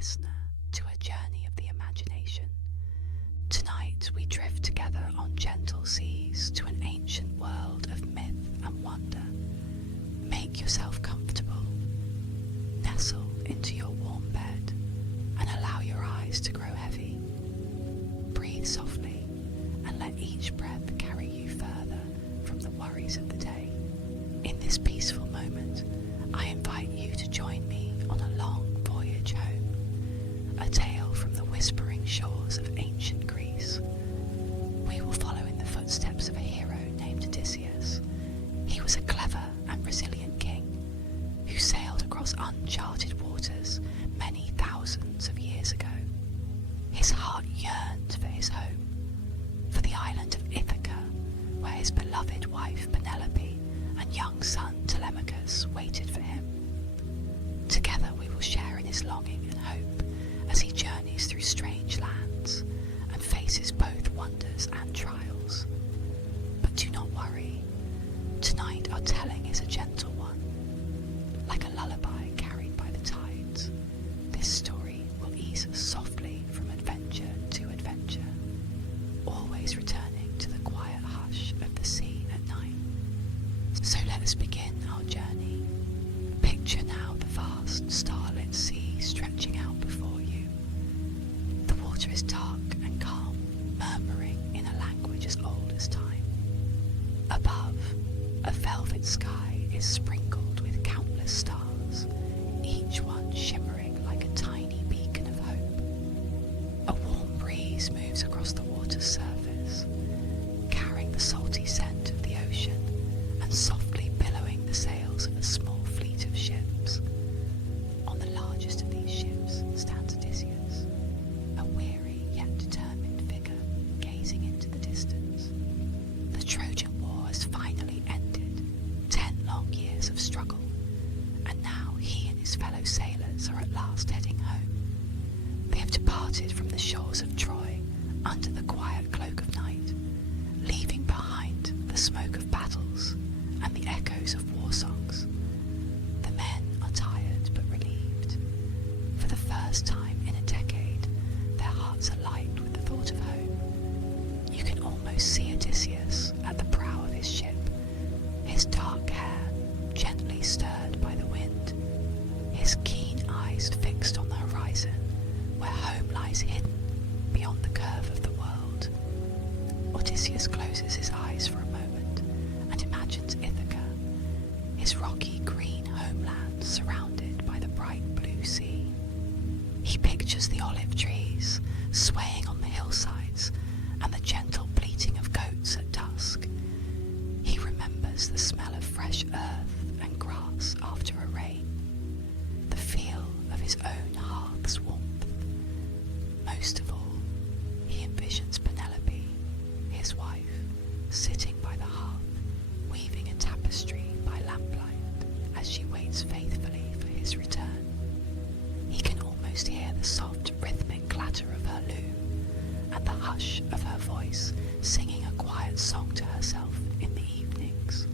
listener to a journey of the imagination. Tonight we drift together on gentle seas to an ancient world of myth and wonder. Make yourself comfortable, nestle into your warm bed, and allow your eyes to grow heavy. Breathe softly and let each breath carry you further from the worries of the day. In this peaceful moment, I invite you to join me on a long voyage home, a tale from the whispering shores of ancient Greece. We will follow in the footsteps of a hero named Odysseus. He was a clever and resilient king who sailed across uncharted waters many thousands of years ago. His heart yearned for his home, for the island of Ithaca, where his beloved wife Penelope and young son Telemachus waited for him. Together we will share in his longing and hope as he journeys through strange lands and faces both wonders and trials. But do not worry, tonight our telling is a gentle one. Like a lullaby carried by the tides, this story will ease us softly from adventure to adventure, always returning to the quiet hush of the sea at night. So let us begin our journey. Picture now the vast starlit sea stretching out before you. The water is dark and calm, murmuring in a language as old as time. Above, a velvet sky is sprinkled with countless stars, each one shimmering like a tiny beacon of hope. A warm breeze moves across the water's surface, carrying the salty scent of the ocean and softly billowing the sails of a small fleet of ships. On the largest of these ships stands Odysseus, a weary yet determined figure gazing into the distance. The Trojan War has finally ended, 10 long years of struggle, and now he and his fellow sailors are at last heading home. They have departed from the shores of Troy under the quiet cloak of night, leaving behind the smoke of battles and the echoes of war songs. The men are tired but relieved. For the first time in a decade, their hearts are light with the thought of home. You can almost see Odysseus at the prow of his ship, his dark hair gently stirred by the wind, his keen eyes fixed on the horizon where home lies hidden beyond the curve of the world. Odysseus closes his eyes for a moment and imagines Ithaca, his rocky green homeland surrounded by the bright blue sea. He pictures the olive trees swaying on the hillsides and the gentle bleating of goats at dusk. He remembers the smell of fresh earth and grass after a rain, the feel of his own hearth's warmth. Most of all, he envisions Penelope, his wife, sitting by the hearth, weaving a tapestry by lamplight as she waits faithfully for his return. He can almost hear the soft rhythmic clatter of her loom and the hush of her voice singing a quiet song to herself in the evenings.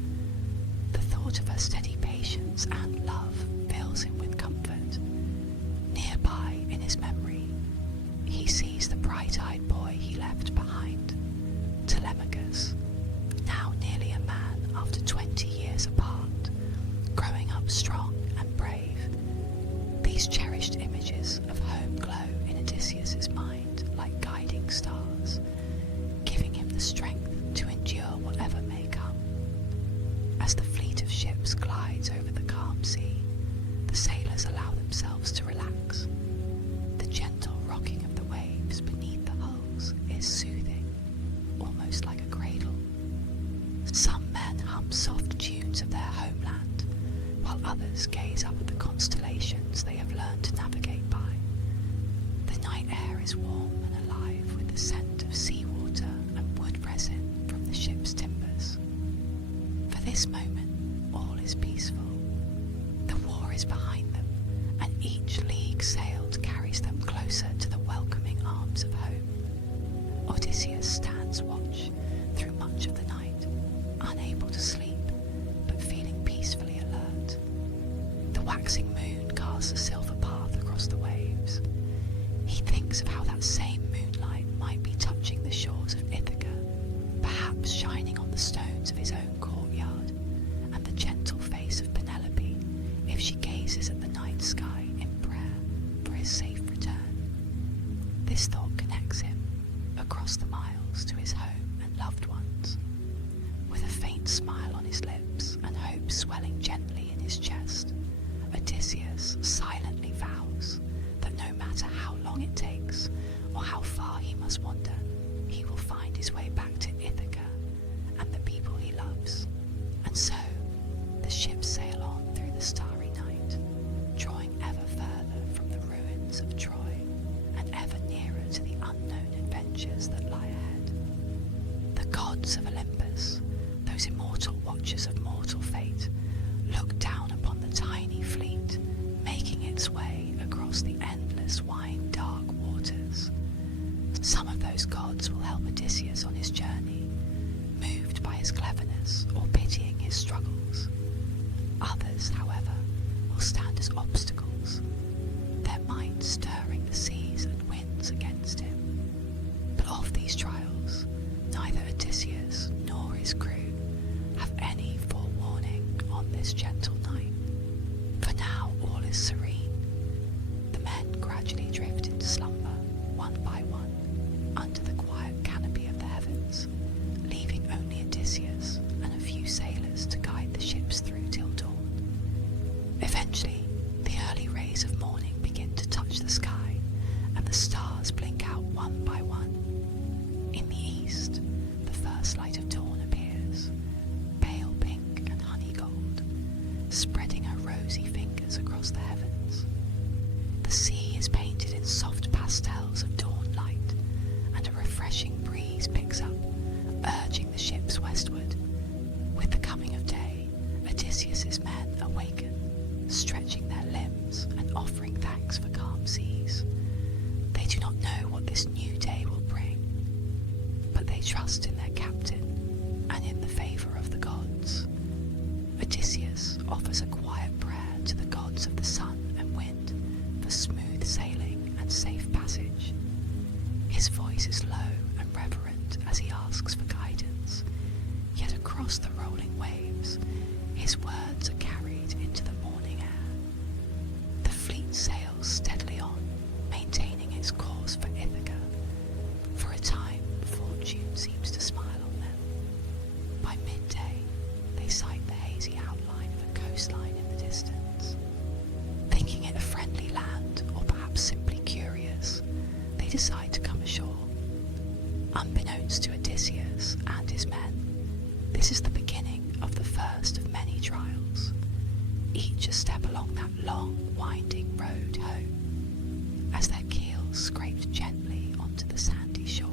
The thought of her steady patience and love fills him with comfort. Nearby in his memory, he sees the bright-eyed boy he left behind, Telemachus, now nearly a man after 20 years apart, growing up strong and brave. These cherished images of home glow in Odysseus' mind like guiding stars, giving him the strength to endure whatever may come. As the fleet of ships glides over the calm sea, the sailors allow themselves to relax. The gentle rocking of the waves beneath the hulls is soothing, almost like a cradle. Some men hum soft tunes of their homeland, while others gaze up at the constellations they have learned to navigate by. The night air is warm and alive with the scent of seawater and wood resin from the ship's timbers. For this moment, all is peaceful. The war is behind them, and each league sailed carries them closer to the welcoming arms of home. Odysseus stands watch through much of the night, unable to sleep, but feeling peacefully alert. The waxing moon casts a silver path across the waves, thinks of how that same moonlight might be touching the shores of Ithaca, perhaps shining on the stones of his own courtyard, and the gentle face of Penelope if she gazes at the night sky in prayer for his safe return. This thought connects him across the miles to his home and loved ones. With a faint smile on his lips and hope swelling gently in his chest, Odysseus silently vows that no matter how long it takes or how far he must wander, he will find his way back to Ithaca and the people he loves. And so, the ships sail on through the starry night, drawing ever further from the ruins of Troy and ever nearer to the unknown adventures that lie ahead. The gods of Olympus, those immortal watchers of mortal fate, look down upon the tiny fleet making its way across the endless wine dark waters. Some of those gods will help Odysseus on his journey, moved by his cleverness or pitying his struggles. Others, however, will stand as obstacles, their might stirring the seas and winds against him. But of these trials, neither Odysseus nor his crew have any forewarning on this gentle night. For now all is serene. The men gradually drift into slumber, one by one, under the quiet canopy of the heavens, leaving only Odysseus and a few sailors to guide the ships through till dawn. Eventually, the early rays of morning begin to touch the sky, and the stars blink out one by one. In the east, the first light of dawn appears, pale pink and honey gold, spreading her rosy fingers across the heavens. The sea is painted in soft pastels of dawn light, and a refreshing breeze picks up, urging the ships westward. With the coming of day, Odysseus's men awaken, stretching their limbs and offering thanks for calm seas. They do not know what this new day will bring, but they trust in their captain and in the favour of the gods. Odysseus offers a quiet prayer to the gods of the sun and wind for smooth sailing and safe passage. His voice is low and reverent as he asks for guidance, yet across the rolling waves, his words are carried into the morning air. The fleet sails steadily on, maintaining its course for Ithaca. For a time, fortune seems to smile on them. By midday, they sight the hazy outline of a coastline in the distance. Thinking it a friendly land, or perhaps simply curious, they decide to come ashore. Unbeknownst to Odysseus and his men, this is the beginning of the first of many trials, each a step along that long, winding road home. As their keels scraped gently onto the sandy shore,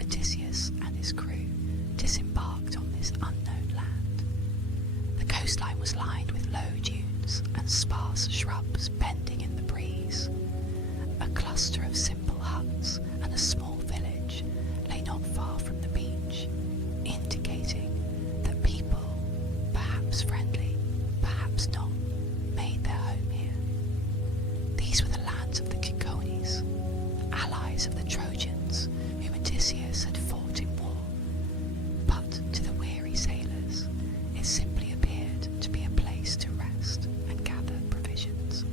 Odysseus and his crew disembarked on this unknown land. The coastline was lined with low dunes and sparse shrubs bending in the breeze. A cluster of simple huts and a small village lay not far from the beach, indicating that people, perhaps friendly, perhaps not, made their home here. These were the lands of the Cicones, allies of the Trojans whom Odysseus had fought in war. But to the weary sailors, it simply appeared to be a place to rest and gather provisions.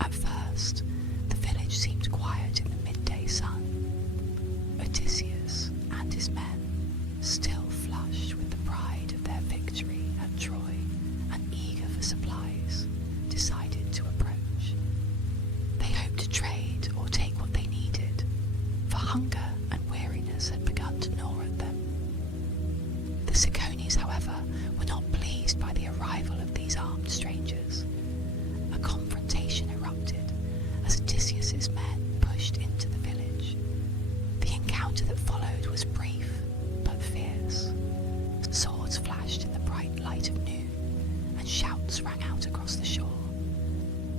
At first, the village seemed quiet in the midday sun. Odysseus and his men, still flushed with the pride of their victory at Troy and eager for supplies, decided to approach. They hoped to trade or take what they needed, for hunger and weariness had begun to gnaw at them. The Cicones, however, were not pleased by the arrival of these armed strangers. A confrontation erupted as Odysseus's men pushed into the village. The encounter that followed was brief but fierce. Swords flashed in the bright light of noon, and shouts rang out across the shore.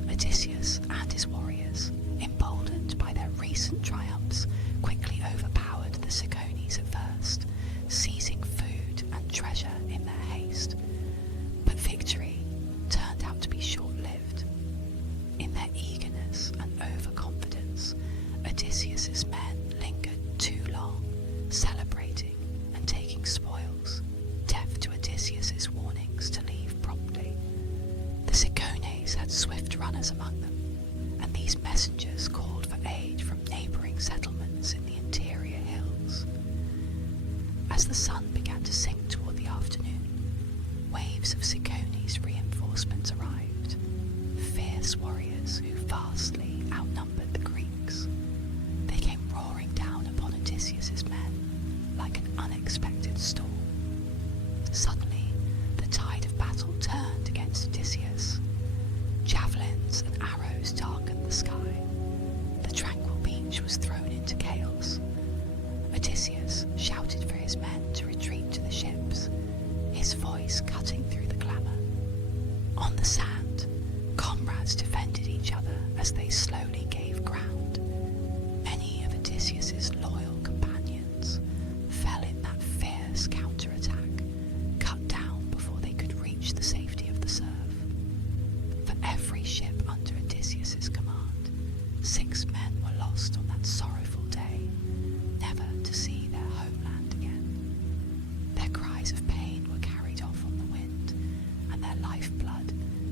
Odysseus and his warriors, emboldened by their recent triumphs, quickly overpowered the Cicones at first, seizing food and treasure in their haste. But victory turned out to be short-lived. In their eagerness and overconfidence, These messengers called for aid from neighbouring settlements in the interior hills. As the sun began to sink toward the afternoon, waves of Cicones reinforcements arrived, fierce warriors who vastly outnumbered the Greeks. They came roaring down upon Odysseus's men like an unexpected storm. Suddenly, the tide of battle turned against Odysseus. Javelins and arrows darkened the sky. The tranquil beach was thrown into chaos. Odysseus shouted for his men to retreat to the ships, his voice cutting through the clamour. On the sand, comrades defended each other as they slowly gave ground. Many of Odysseus's loyal companions fell in that fierce counterattack, cut down before they could reach the safety of the surf. For every ship under Odysseus's command, 6 men were lost on that sorrowful day, never to see their homeland again. Their cries of pain were carried off on the wind, and their lifeblood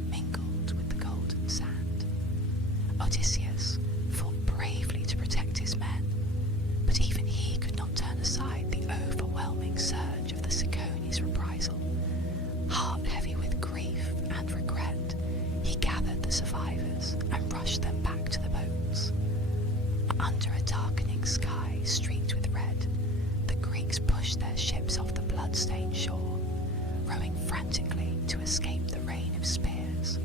mingled with the golden sand. Odysseus fought bravely to protect his men, but even he could not turn aside the overwhelming surge of the Cicones' reprisal. Heart heavy with grief and regret, he gathered the survivors and rushed them back to the boats. Under a darkening sky streaked with red, the Greeks pushed their ships off the blood-stained shore, rowing frantically to escape the rain of spears.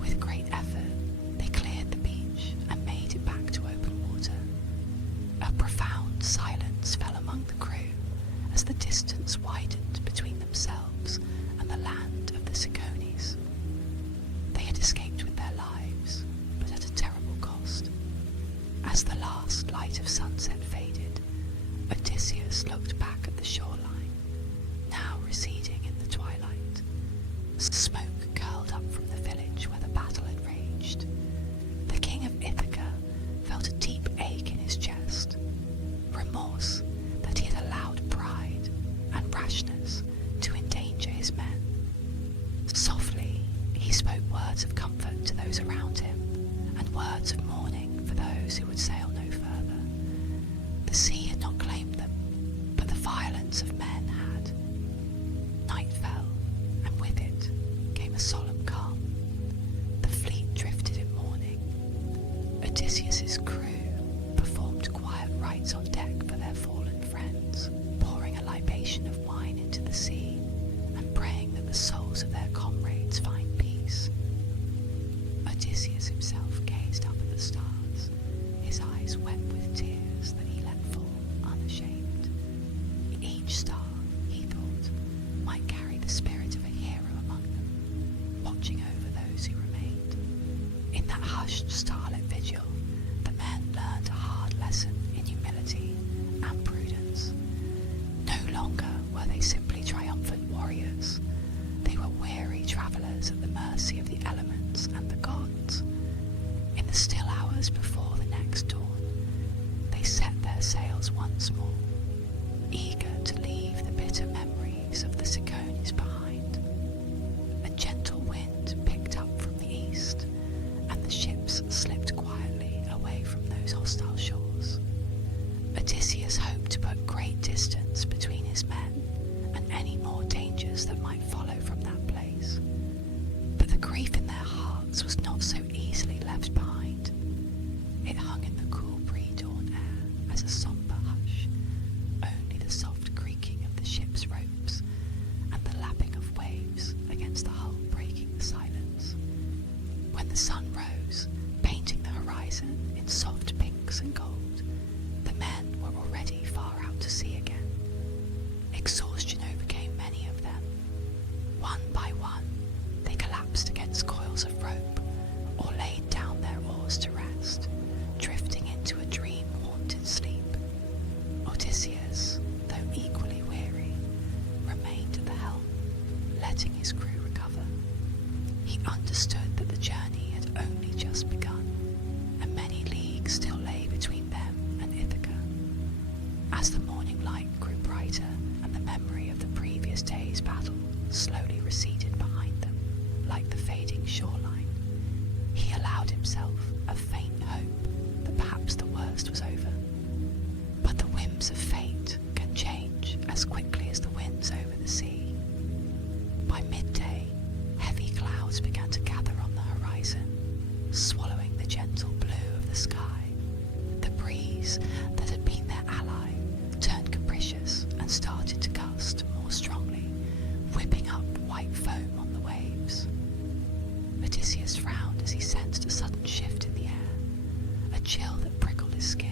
With great effort, they cleared the beach and made it back to open water. A profound silence fell among the crew as the distance widened between themselves and the land of the Cicones. They had escaped with their lives, but at a terrible cost. As the last light of sunset faded, Odysseus looked back at the shoreline, now receding in the twilight. Smoke curled up from the village where the battle had raged. The king of Ithaca felt a deep ache in his chest, remorse that he had allowed pride and rashness to endanger his men. Softly, he spoke words of comfort to those around him, and words of mourning for those who would sail no further. The sea had not claimed them, but the violence of men had. Night fell, and with it came a solemn calm. The fleet drifted in mourning. Odysseus's crew performed quiet rites on deck for their fallen friends, pouring a libation of wine into the sea and praying that the souls of their comrades find peace. Odysseus himself gazed up at the stars, his eyes wet with tears that he let fall unashamed. Each star, he thought, might carry the spirit of a hero among them, watching over those who remained. In that hushed starlit vigil, the men learned a hard lesson in humility and prudence. No longer were they simply triumphant warriors. They were weary travellers at the mercy of the elements and the gods. In the still hours before the next dawn, they set their sails once more, eager to leave the bitter memories of the Cicones behind. A gentle wind picked up from the east, and the ships slipped quietly away from those hostile shores. Odysseus hoped to put great distance between his men and any more dangers that might follow from that place. But the grief in their hearts was not so easily left behind. It hung in the cool pre-dawn air as a sombre hush, only the soft creaking of the ship's ropes and the lapping of waves against the hull breaking the silence. When the sun rose, painting the horizon in soft pinks and gold, the men were already far out to sea again. Exhaustion overcame many of them. One by one, they collapsed against coils of rope or laid down their oars to rest, drifting into a dream-haunted sleep. Odysseus, though equally weary, remained at the helm, letting his crew recover. He understood that the journey had only just begun, and many leagues still lay between them and Ithaca. As the morning light grew brighter and the memory of the previous day's battle slowly receded behind them, like the fading shoreline, he allowed himself a faint worst was over. But the whims of fate can change as quickly as the winds over the sea. By midday, heavy clouds began to gather on the horizon, swallowing the gentle blue of the sky. The breeze that had been their ally turned capricious and started to gust more strongly, whipping up white foam on the waves. Odysseus frowned as he sensed a sudden shift in the air, a chill that prickled his skin.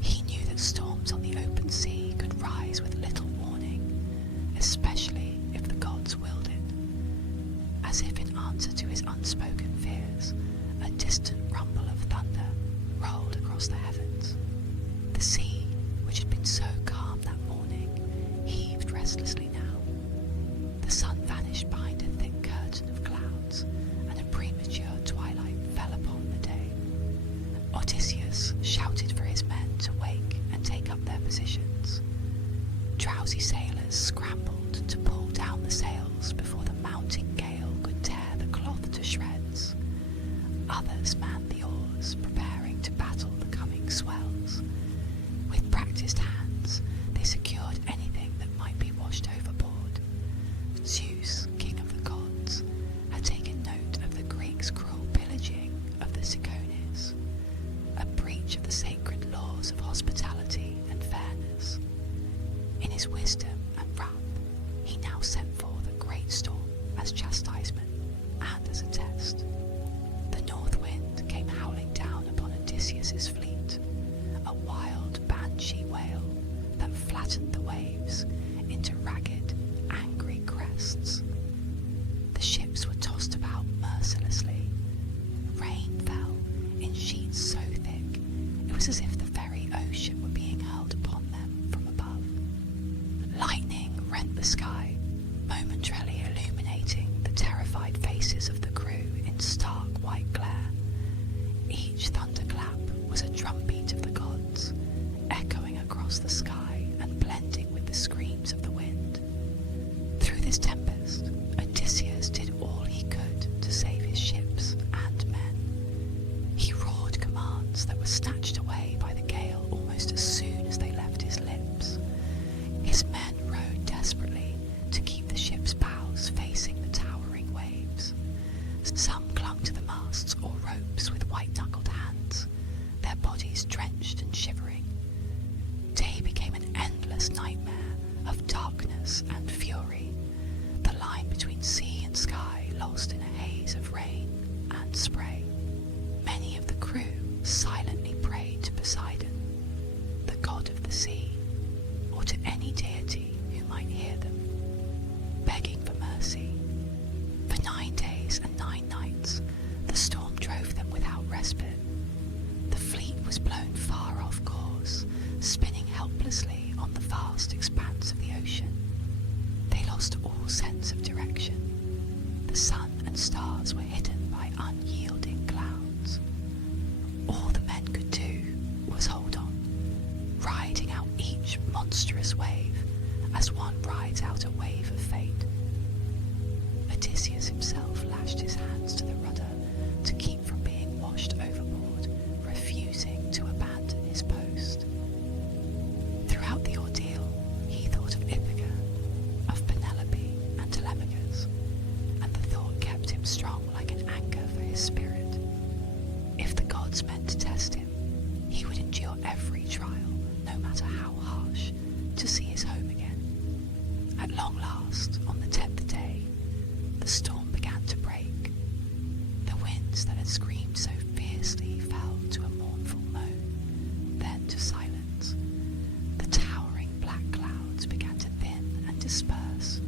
He knew that storms on the open sea could rise with little warning, especially if the gods willed it. As if in answer to his unspoken fears, a distant rumble of thunder rolled across the heavens. The sea, which had been so calm that morning, heaved restlessly now. The sun vanished behind a thick curtain of clouds, and a premature twilight fell upon the day. Odysseus shouted for his men to wake and take up their positions. Drowsy sailors scrambled to pull down the sails before the mounting gale could tear the cloth to shreds. Others manned the oars, preparing to battle the coming swells. With practiced hands, they secured anything that might be washed overboard. Zeus, king of the gods, had taken note of the Greeks' cruel pillaging of the Cicones, a breach of the sacred laws of hospitality and fairness. In his wisdom and wrath, he now sent forth a great storm as chastisement and as a test. The north wind came howling down upon Odysseus's fleet, a wild banshee wail that flattened the waves into ragged, angry crests. The ships were tossed about mercilessly. Rain fell in sheets so thick it was as if the very ocean were being hurled upon them from above. Lightning rent the sky, momentarily illuminating the terrified faces of the crew in stark white glare. Each thunderclap was a drumbeat of the gods, echoing across the sky and blending with the screams of the wind. Through this tempest, Odysseus did all he could to save his ships and men. He roared commands that were snatched away by the gale almost as soon as they left his lips. His men rowed desperately to keep the ship's bows facing the towering waves. Some clung to the masts or ropes with white-knuckled hands, their bodies drenched and shivering. Day became an endless nightmare of darkness and fury, the line between sea and sky lost in a haze of rain and spray. Many of the crew silently prayed to Poseidon, the god of the sea, or to any deity who might hear them, begging for mercy. For 9 days and 9 nights, the storm drove them without respite. The fleet was blown far off course, spinning helplessly on the vast expanse of the ocean. They lost all sense of direction. The sun and stars were hidden by unyielding clouds. All the men could do was hold on, riding out each monstrous wave as one rides out a wave of fate. Odysseus himself lashed his hands to the rudder to keep from being washed overboard, refusing to abandon his post. Throughout the ordeal, he thought of Ithaca, of Penelope and Telemachus, and the thought kept him strong like an anchor for his spirit. If the gods meant to test him, he would endure every trial, no matter how harsh, to see his home again. At long last, on the 10th day, the storm began to break. The winds that had screamed so fiercely fell to a mournful moan, then to silence. The towering black clouds began to thin and disperse,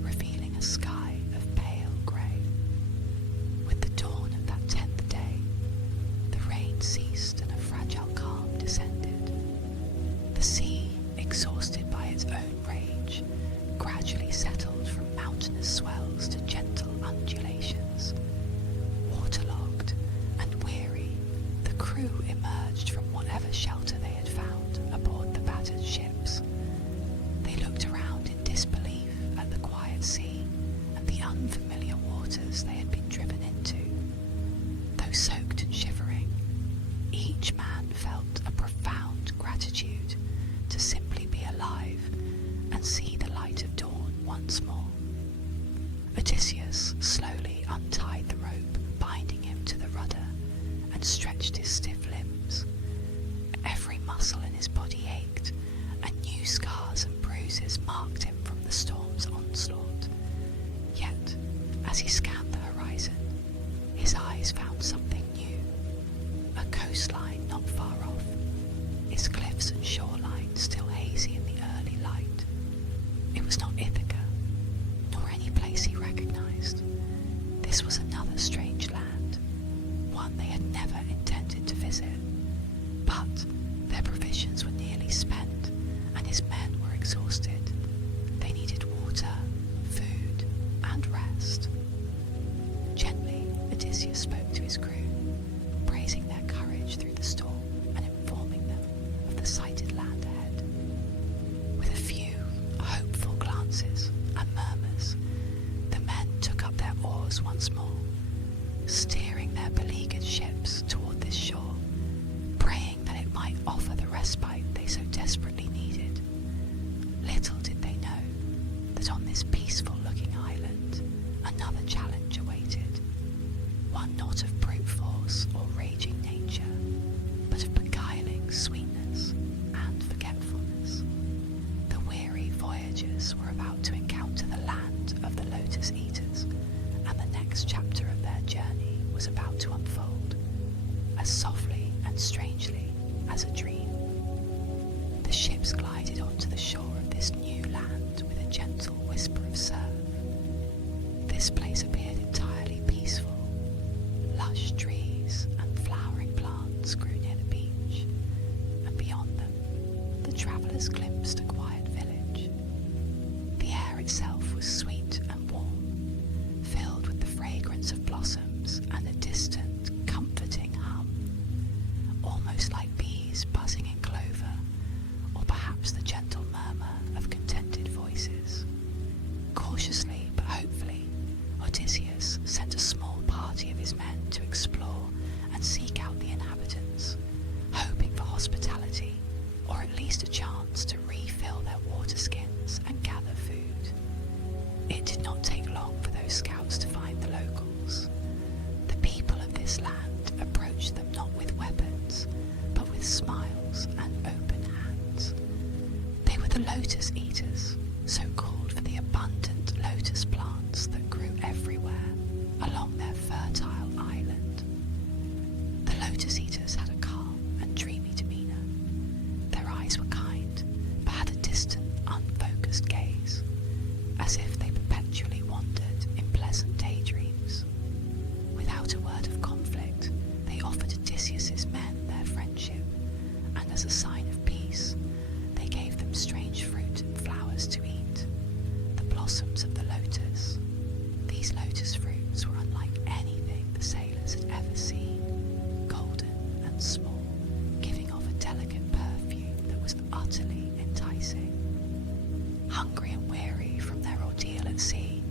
revealing a sky of pale grey. With the dawn of that 10th day, the rain ceased and a fragile calm descended. The sea, exhausted by its own rage, gradually settled from mountainous swells to gentle undulations. Waterlogged and weary, the crew emerged from whatever shelter they had found aboard the battered ships. They looked around in disbelief at the quiet sea and the unfamiliar waters they had been driven into. Though soaked and shivering, each man felt and see the light of dawn once more. Odysseus slowly untied the rope binding him to the rudder and stretched his stiff limbs. Every muscle in his body ached, and new scars and bruises marked him from the storm's onslaught. Yet, as he scanned the horizon, his eyes found something new. A coastline not far off, its cliffs and shoreline still hazy in the early light. It was not Ithaca, nor any place he recognized. This was another strange land, one they had never intended to visit. But their provisions were nearly spent, and his men were exhausted. They needed water, food, and rest. Gently, Odysseus spoke to his crew, praising their courage through the storm and informing them of the sighted land ahead. With a few hopeful glances and murmurs, the men took up their oars once more, steering their beleaguered ships toward this shore, praying that it might offer the respite they so desperately needed. Little did they know that on this peaceful-looking island, another challenge awaited, one not of brute force or raging nature, but of beguiling sweetness and forgetfulness. The weary voyagers were about to encounter the land of the Lotus-Eaters, and the next chapter of their journey was about to unfold, as softly and strangely as a dream. The ships glided onto the shore of this new land with a gentle whisper of surf. This place appeared entirely peaceful. Lush trees and flowering plants grew near the beach, and beyond them, the travellers glimpsed a quiet village. The air itself was sweet and warm, filled with the fragrance of blossoms and a distant, comforting hum, almost like bees buzzing in clover, or perhaps the gentle murmur of contented voices. Cautiously but hopefully, Odysseus sent a small party of his men to explore and seek out the inhabitants, hoping for hospitality, or at least a chance to refill their water skins and gather food. It did not take long for those scouts to find the locals. The people of this land approached them not with weapons, but with smiles and open hands. They were the Lotus-Eaters, so called for the abundant lotus plants that grew everywhere along their fertile island. The Lotus-Eaters had a calm and dreamy demeanour. Their eyes were kind, but had a distant, unfocused gaze, as if they perpetually wandered in pleasant daydreams. Without a word of conflict, they offered Odysseus's men their friendship, and as a sign of peace, they gave them strange fruit and flowers to eat, the blossoms of the lotus. These lotus fruits were unlike anything the sailors had ever seen, golden and small, giving off a delicate perfume that was utterly enticing. Hungry and weary from their ordeal at sea,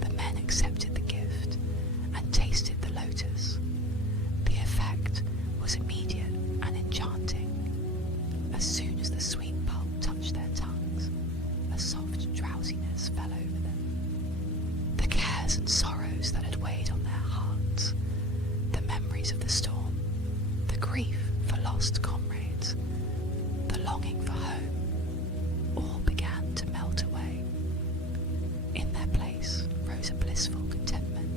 the men accepted the gift and tasted the lotus. The effect was immediate and enchanting. As soon as the sweet pulp touched their tongues, a soft drowsiness fell over them. The cares and sorrows that had weighed on their hearts, the memories of the storm, the grief for lost comrades, the longing for home, all began to melt away. In their place rose a blissful contentment.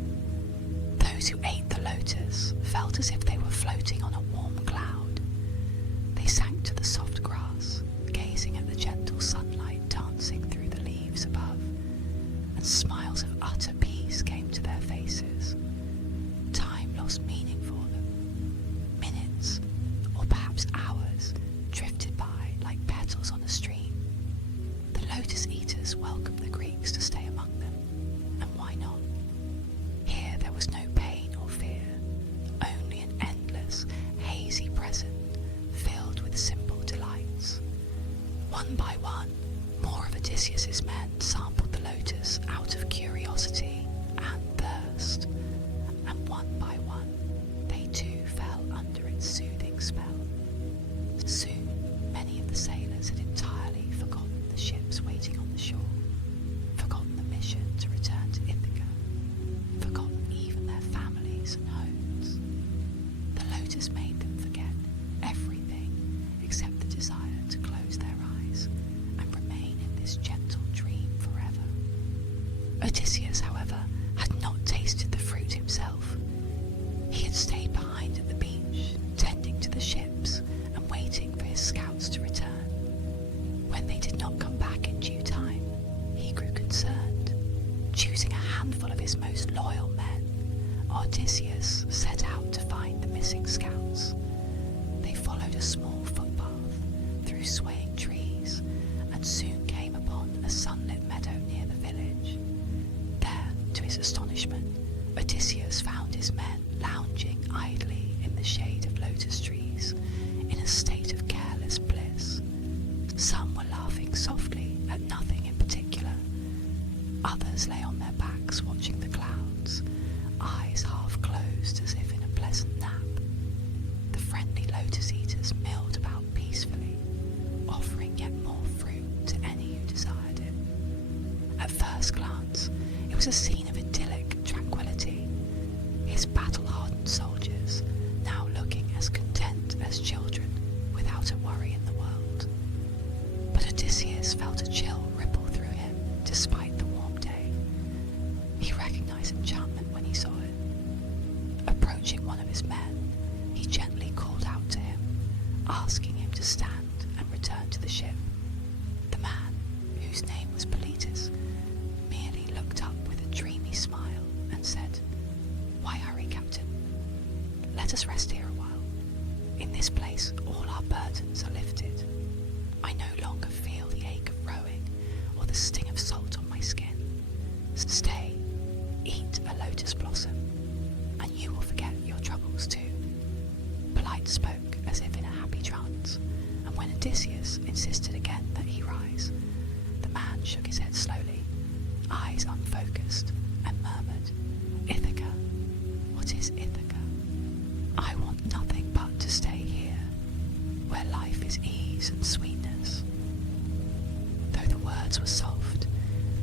Those who ate the lotus felt as if they were floating on a warm cloud. They sank to the soft grass, gazing at the gentle sunlight dancing through the leaves above, and smiles of utter peace came to their faces. Time lost meaning for them. Minutes, or perhaps hours, drifted by like petals on a stream. The Lotus-Eaters welcomed the Greeks to stay among them, and why not? Here there was no pain or fear, only an endless, hazy present filled with simple delights. One by one, more of Odysseus's men sampled the lotus out of curiosity and thirst, and one by one they too fell under its soothing spell. Soon many of the sailors had entirely forgotten the ships waiting on Odysseus set out to find the missing scouts. They followed a small footpath through swaying trees and soon came upon a sunlit meadow near the village. There, to his astonishment, Odysseus found his men lounging idly in the shade of lotus trees in a state of careless bliss. Some were laughing softly at nothing in particular. Others lay on their backs watching the clouds, eyes half closed as if in a pleasant nap. The friendly Lotus-Eaters milled about peacefully, offering yet more fruit to any who desired it. At first glance, it was a scene of idyllic tranquility, his battle-hardened soldiers now looking as content as children without a worry in the world. But Odysseus felt a chill ripple through him despite the warm day. He recognized enchantment when he saw it. Approaching one of his men, he gently called out to him, asking him to stand and return to the ship. The man, whose name was Politis, merely looked up with a dreamy smile and said, "Why hurry, Captain? Let us rest here a while. In this place all our burdens are lifted. I no longer feel the ache of rowing or the sting of salt on my skin. Stay, eat a lotus blossom, and you will forget your troubles too." Polite spoke as if in a happy trance, and when Odysseus insisted again that he rise, the man shook his head slowly, eyes unfocused, and murmured, "Ithaca? What is Ithaca? I want nothing but to stay here, where life is ease and sweetness." Though the words were soft,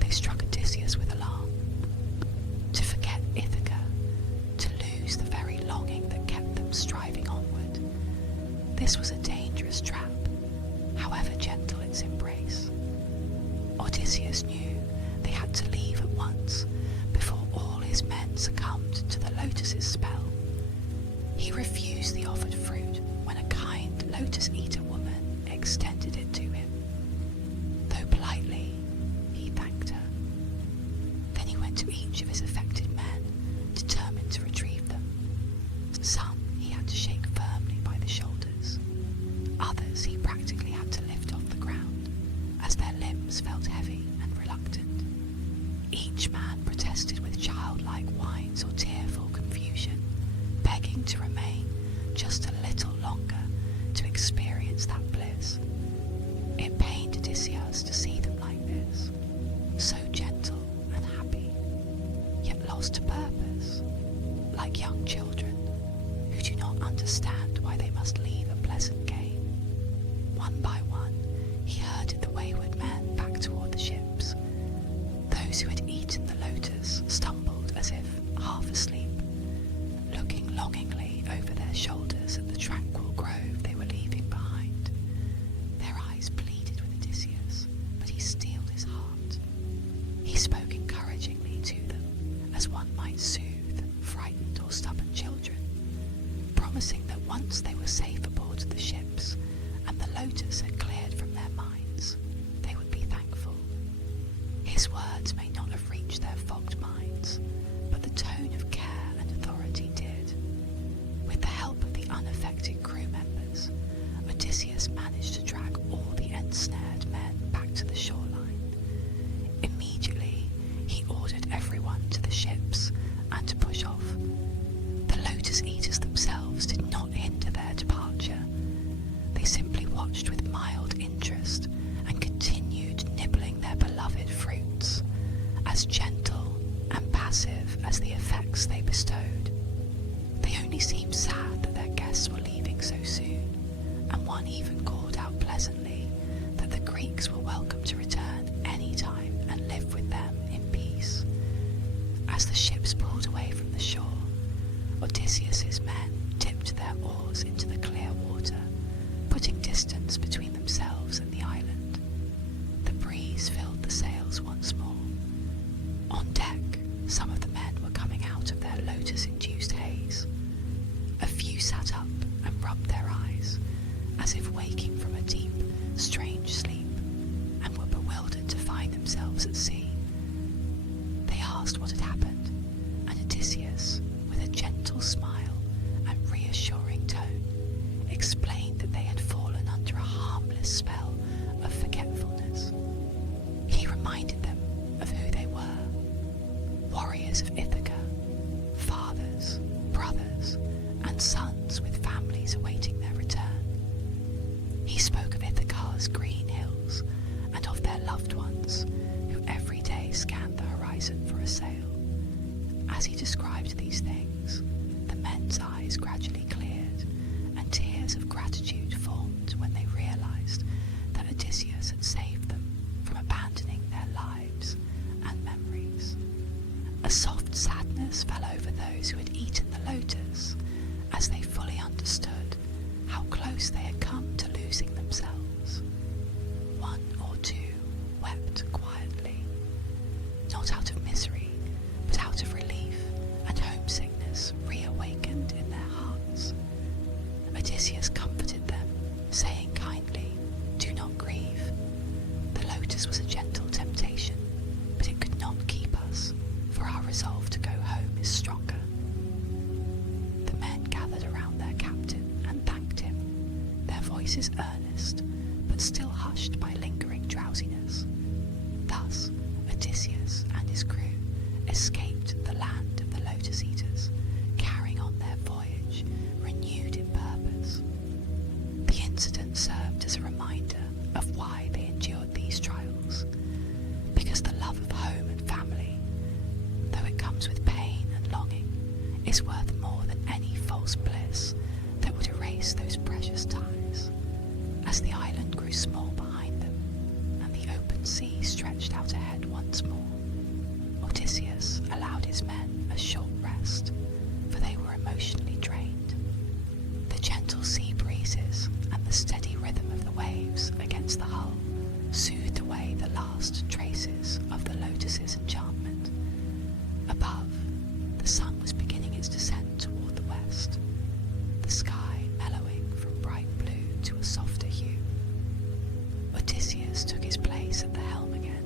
they struck Odysseus with alarm. To forget Ithaca, to lose the very longing that kept them striving onward. This was a dangerous trap, however gentle its embrace. Odysseus knew they had to leave at once before all his men succumbed to the lotus's spell. He refused the offered fruit when a kind Lotus-Eater woman extended it to him. Though politely, he thanked her. Then he went to each of his affected men, determined to retrieve them. Some he had to shake firmly by the shoulders. Others he practically had to lift off the ground, as their limbs felt heavy and reluctant. Each man protested with childlike whines or tearful confusion, begging to remain just a little longer to experience that bliss. It pained Odysseus to see them like this, so gentle and happy, yet lost to purpose, like young children who do not understand why they must leave a pleasant game. One by one, he herded the wayward men back toward the ships. Those who had eaten the lotus stumbled as if half asleep, looking longingly over their shoulders at the tranquil grove they were leaving behind. Their eyes pleaded with Odysseus, but he steeled his heart. He spoke encouragingly to them, as one might soothe frightened or stubborn children, promising that once they were safe aboard the ships and the lotus had cleared from their minds, they would be thankful. His words may not have reached their fogged minds, but the tone of care and authority did. With the help of the unaffected crew members, Odysseus managed to drag all the ensnared men back to the shoreline. Immediately, he ordered everyone to the ships and to push off. The Lotus-Eaters themselves did not hinder their departure. They simply watched with mild interest and continued nibbling their beloved fruits, as gentle and passive as the effects they bestowed. They only seemed sad that their guests were leaving so soon, and one even called out pleasantly that the Greeks were welcome to return any time and live with them in peace. As the ships pulled away from the shore, Odysseus's men dipped their oars into the clear water, putting distance between themselves and the island. The breeze filled the sails once more. On deck, some of the men were coming out of their lotus-induced haze. A few sat up and rubbed their eyes, as if waking from a deep, strange sleep, and were bewildered to find themselves at sea. They asked what had happened, and Odysseus, with a smile and reassuring tone, explained that they had fallen under a harmless spell of forgetfulness. He reminded them of who they were: warriors of Ithaca, fathers, brothers, and sons with families awaiting their return. He spoke of Ithaca's green hills and of their loved ones who every day scanned the horizon for a sail. As he described these things, the men's eyes gradually cleared, and tears of gratitude formed when they realized that Odysseus had saved them from abandoning their lives and memories. A soft sadness fell over those who had eaten the lotus, as they fully understood how close they had come to losing themselves. One or two wept quietly, not out of misery, but out of relief and homesickness reawakened in their hearts. Odysseus comforted them, saying kindly, "Do not grieve. The lotus was a gentle temptation, but it could not keep us, for our resolve to go home is stronger." The men gathered around their captain and thanked him, their voices earnest, but still hushed by lingering drowsiness. Thus, Odysseus and his crew escaped the land of the Lotus-Eaters, carrying on their voyage, renewed in purpose. The incident served as a reminder of why they endured these trials, because the love of home and family, though it comes with pain and longing, is worth more than any false bliss that would erase those precious ties. As the island grew small behind them, and the open sea stretched out ahead once more, Odysseus allowed his men a short rest, for they were emotionally drained. The gentle sea breezes and the steady rhythm of the waves against the hull soothed away the last traces of the lotus's enchantment. Above, the sun was beginning its descent toward the west, the sky mellowing from bright blue to a softer hue. Odysseus took his place at the helm again,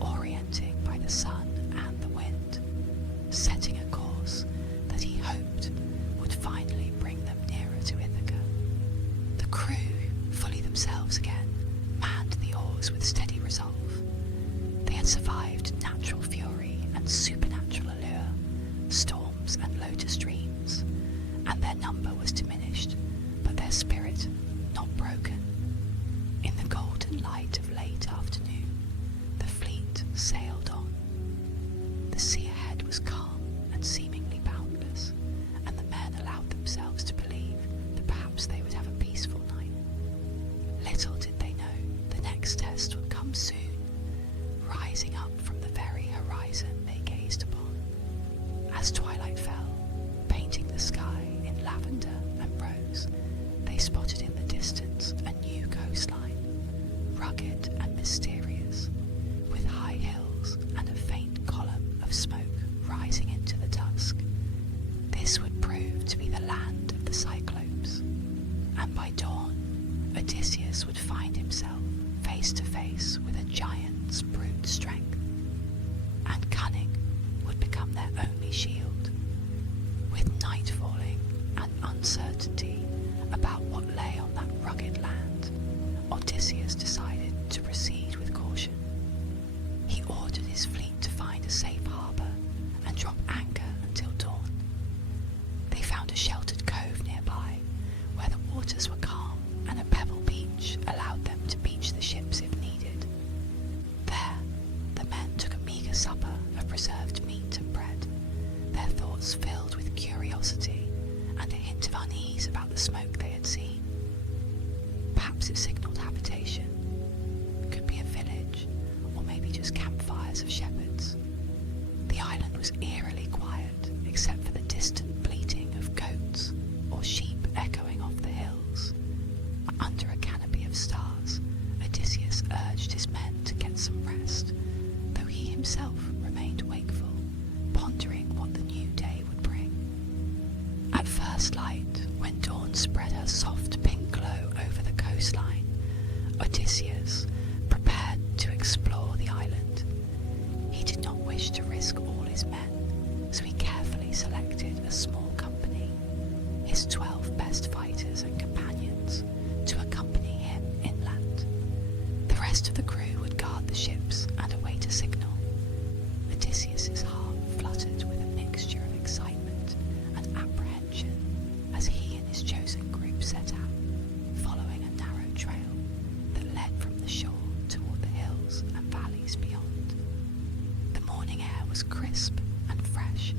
orienting by the sun and the wind, setting a course that he hoped would finally bring them nearer to Ithaca. The crew, fully themselves again, manned the oars with steady resolve. They had survived natural fury and supernatural allure, storms and lotus dreams, and their number was diminished, but their spirit not broken. In the golden light of late afternoon, the fleet sailed on. The sea ahead was calm and seemingly boundless, and the men allowed themselves to believe that perhaps they would have a peaceful night. Little did they know the next test would come soon, rising up from the very horizon they gazed upon. As twilight fell, painting the sky in lavender and rose, they spotted in the distance a new coastline, rugged and mysterious, with high hills and a faint column of smoke rising into the dusk. This would prove to be the land of the Cyclops, and by dawn, Odysseus would find himself face to face with a giant's brute strength, and cunning would become their only shield. With night falling and uncertainty about what lay on that rugged land, Odysseus decided to proceed with caution. He ordered his fleet to find a safe harbour and drop anchor until dawn. They found a sheltered cove nearby, where the waters were calm and a pebble beach allowed them to beach the ships if needed. There, the men took a meagre supper of preserved meat and bread, their thoughts filled with curiosity and a hint of unease about the smoke they had seen. Perhaps it signalled habitation. Could be a village, or maybe just campfires of shepherds. The island was eerily quiet, except for the distant bleating of goats or sheep echoing off the hills. Under a canopy of stars, Odysseus urged his men to get some rest, though he himself remained wakeful, pondering what the new day would bring. At first light, when dawn spread her soft pink glow over the coastline, Odysseus prepared to explore the island. He did not wish to risk all his men, so he carefully selected a small company rest of the crew would guard the ships and await a signal. Odysseus's heart fluttered with a mixture of excitement and apprehension as he and his chosen group set out, following a narrow trail that led from the shore toward the hills and valleys beyond. The morning air was crisp and fresh,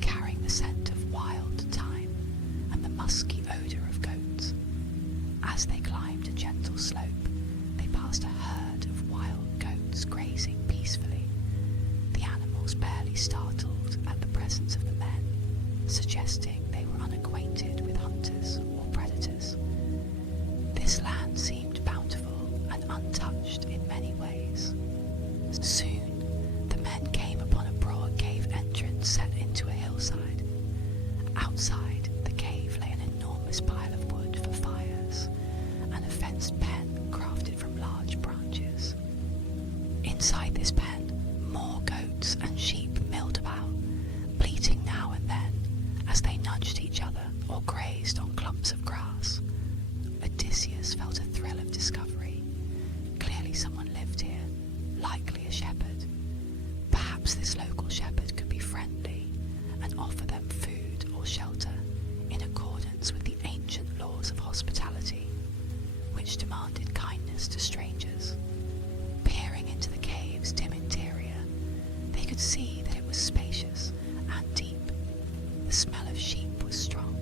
carrying the scent of wild thyme and the musky odour of goats. As they climbed a gentle slope, they passed a herd of wild goats grazing peacefully, the animals barely startled at the presence of the men, suggesting they were unacquainted with hunters or predators. This land seemed bountiful and untouched in many ways. Soon, the men came upon a broad cave entrance set into a hillside. Outside, the cave lay an enormous pile of wood for fires and a fenced pen crafted from large branches. Inside this pen, more goats and sheep milled about, bleating now and then as they nudged each other or grazed on clumps of grass. Odysseus felt a thrill of discovery. Clearly someone lived here, likely a shepherd. Perhaps this local shepherd could be friendly and offer them food or shelter in accordance with the ancient laws of hospitality, which demanded kindness to strangers. Peering into the cave's dim interior, they could see that it was spacious and deep. The smell of sheep was strong,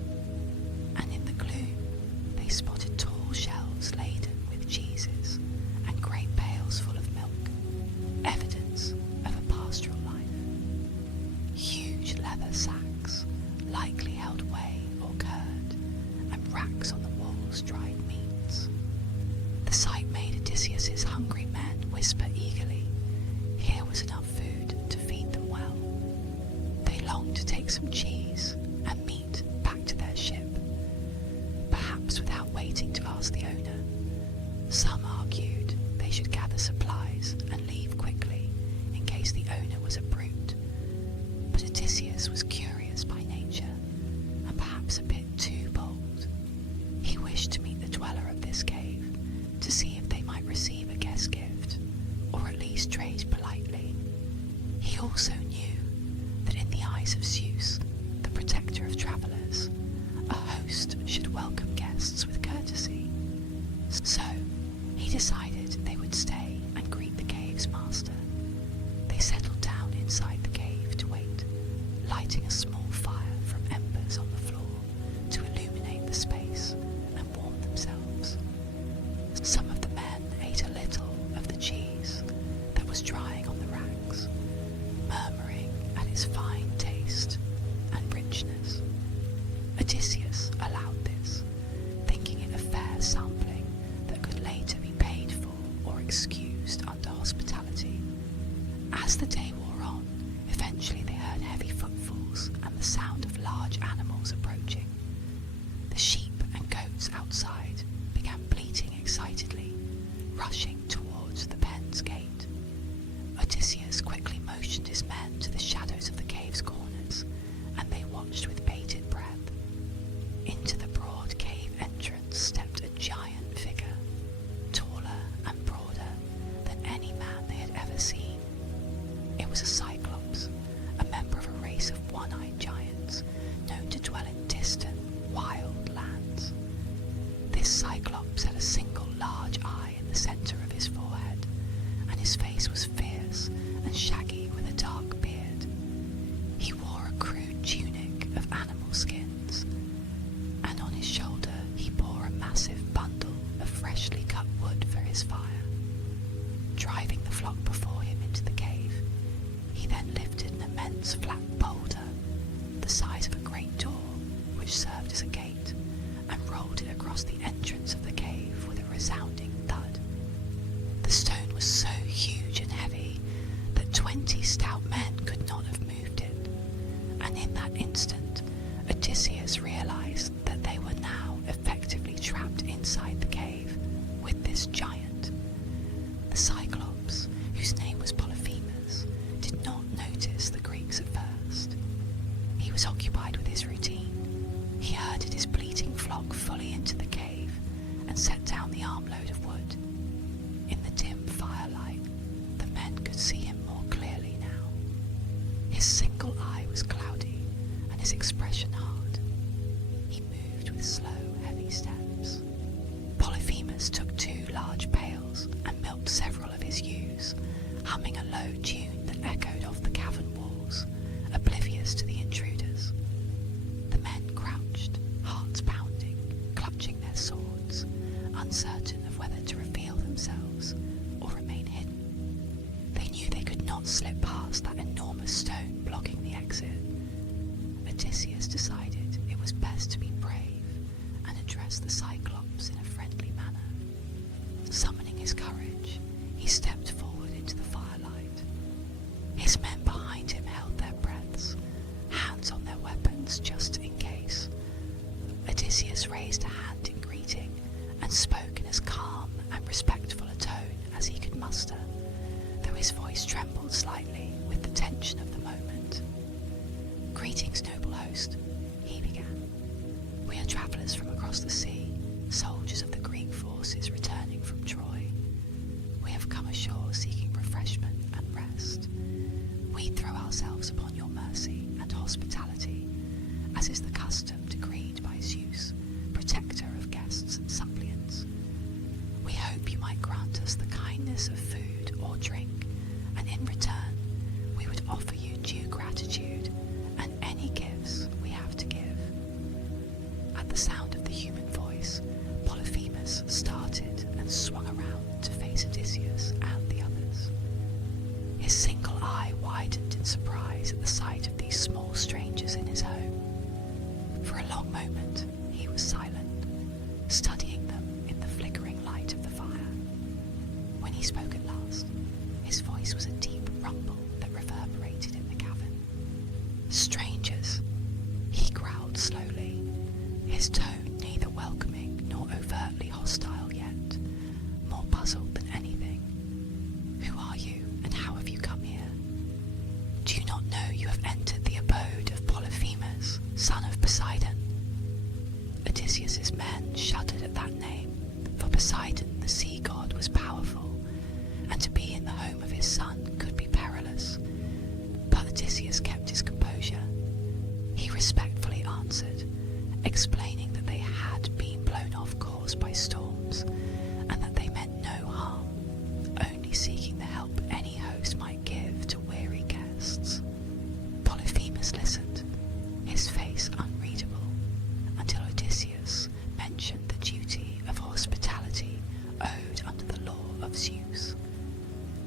and in the gloom they spotted tall shelves laden with cheeses and great pails full of milk, evidence of a pastoral life. Huge leather sacks likely held whey or curd, and racks on the walls dried meats. The sight made Odysseus's hungry men whisper eagerly. Here was enough food to feed them well. They longed to take some cheese and meat back to their ship, perhaps without waiting to ask the owner. Some argued they should gather supplies and leave quickly in case the owner was a brute. But Odysseus was curious by nature, and perhaps a bit too bold. He wished to meet the dweller of this cave, to see if they might receive a guest gift, or at least trade politely. He also knew that in the eyes of Zeus, the protector of travellers, a host should welcome guests with courtesy. So, he decided they would stay and greet the cave's master. They settled down inside the cave to wait, lighting a small fire from embers on the floor to illuminate the space and warm themselves. Some of the men ate a little of the cheese that was drying on the racks, murmuring at its fine taste and richness. Odysseus allowed this, thinking it a fair sampling that could later be paid for or excused under hospitality. As the day wore on, eventually they heard heavy footfalls and the sound of large animals approaching. The sheep and goats outside began bleating excitedly, rushing towards the pen's gate. Odysseus quickly motioned his men to the shadows of the cave's corners, and they watched with bated breath. Into the broad cave entrance stepped a giant figure, taller and broader than any man they had ever seen. It was a Cyclops, a member of a race of one-eyed giants known to dwell in distant, wild lands. This Cyclops had a single large eye in the centre of his forehead, and his face was fierce and shaggy with a dark beard. He wore a crude tunic of animal skins, and on his shoulder he bore a massive bundle of freshly cut wood for his fire. Driving the flock before him into the cave, he then lifted an immense flat boulder, the size of a great door, which served as a gate, and rolled it across the entrance of the cave with a resounding thud. The stone was so huge and heavy that 20 stout men could not have moved it, and in that instant Odysseus realized that they were now effectively trapped inside the cave with this giant. The Cyclops, whose name was Polyphemus, did not notice the Greeks at first. He was occupied with his routine. He herded his bleating flock fully into the cave and set down the armload of wood. In the dim firelight, the men could see him more clearly now. His single eye was cloudy, and his expression hard. He moved with slow, heavy steps. Polyphemus took 2 large pails and milked several of his ewes, humming a low tune that echoed off the cavern walls, oblivious to the intruders. The men crouched, hearts pounding, clutching their swords, uncertain of whether to reveal themselves or remain hidden. They knew they could not slip past that enormous stone blocking the exit. Odysseus decided it was best to be brave and address the Cyclops in a friendly manner. Summoning his courage, he stepped forward into the firelight. His men behind him held their breaths, hands on their weapons just in case. Odysseus raised a hand in greeting and spoke in as calm and respectful a tone as he could muster, though his voice trembled slightly with the tension of the moment. "Greetings, noble host," he began. "We are travellers from across the sea, soldiers of the Greek forces returning from Troy. We have come ashore seeking refreshment and rest. We throw ourselves upon your mercy and hospitality, as is the custom decreed by Zeus, protector of guests and suppliants. We hope you might grant us the kindness of food or drink, and in return we would offer you due gratitude and any gifts we have to give." At the sound of the human voice, Polyphemus started and swung around to face Odysseus and the others. His single eye widened in surprise at the sight of these small strangers in his home. For a long moment he was silent, studying them in the flickering light of the fire. When he spoke at last, his voice was a deep rumble that reverberated in the cavern. "Strangers," he growled slowly, his tone neither welcoming nor overtly hostile yet, more puzzled than anything. "Who are you, and how have you come here? Do you not know you have entered the abode of Polyphemus, son of Poseidon?" Odysseus's men shuddered at that name, for Poseidon, the sea god, was powerful, and to be in the home of his son could be perilous. But Odysseus kept his composure. He respectfully answered, explaining that they had been blown off course by storms, and that they meant no harm, only seeking the help any host might give to weary guests. Polyphemus listened, his face unreadable, until Odysseus mentioned the duty of hospitality owed under the law of Zeus.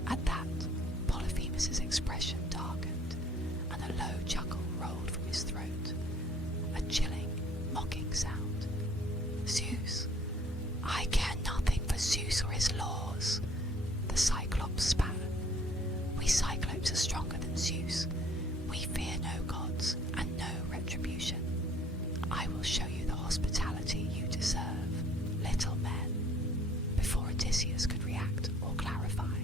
At that, Polyphemus's expression darkened, and a low chuckle rolled from his throat, a chilling, mocking sound. "Zeus? I care nothing for Zeus or his laws," the Cyclops spat. "We Cyclops are stronger than Zeus. We fear no gods and no retribution. I will show you the hospitality you deserve, little men." Before Odysseus could react or clarify,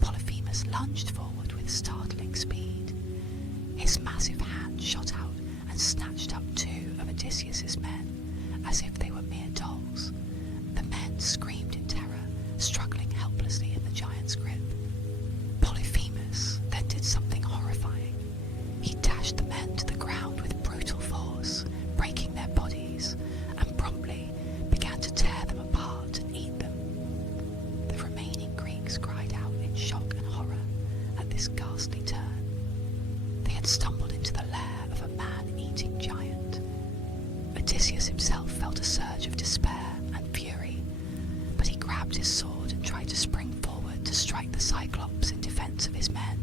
Polyphemus lunged forward with startling speed. His massive hand shot out and snatched up 2 of Odysseus's men, as if they were mere dolls. The men screamed in terror, struggling helplessly in the giant's grip. Polyphemus then did something horrifying. He dashed the men to the ground with brutal force, breaking their bodies, and promptly began to tear them apart and eat them. The remaining Greeks cried out in shock and horror at this ghastly turn. They had stumbled into the lair of a man-eating giant. Odysseus himself felt a surge of despair and fury, but he grabbed his sword and tried to spring forward to strike the Cyclops in defense of his men.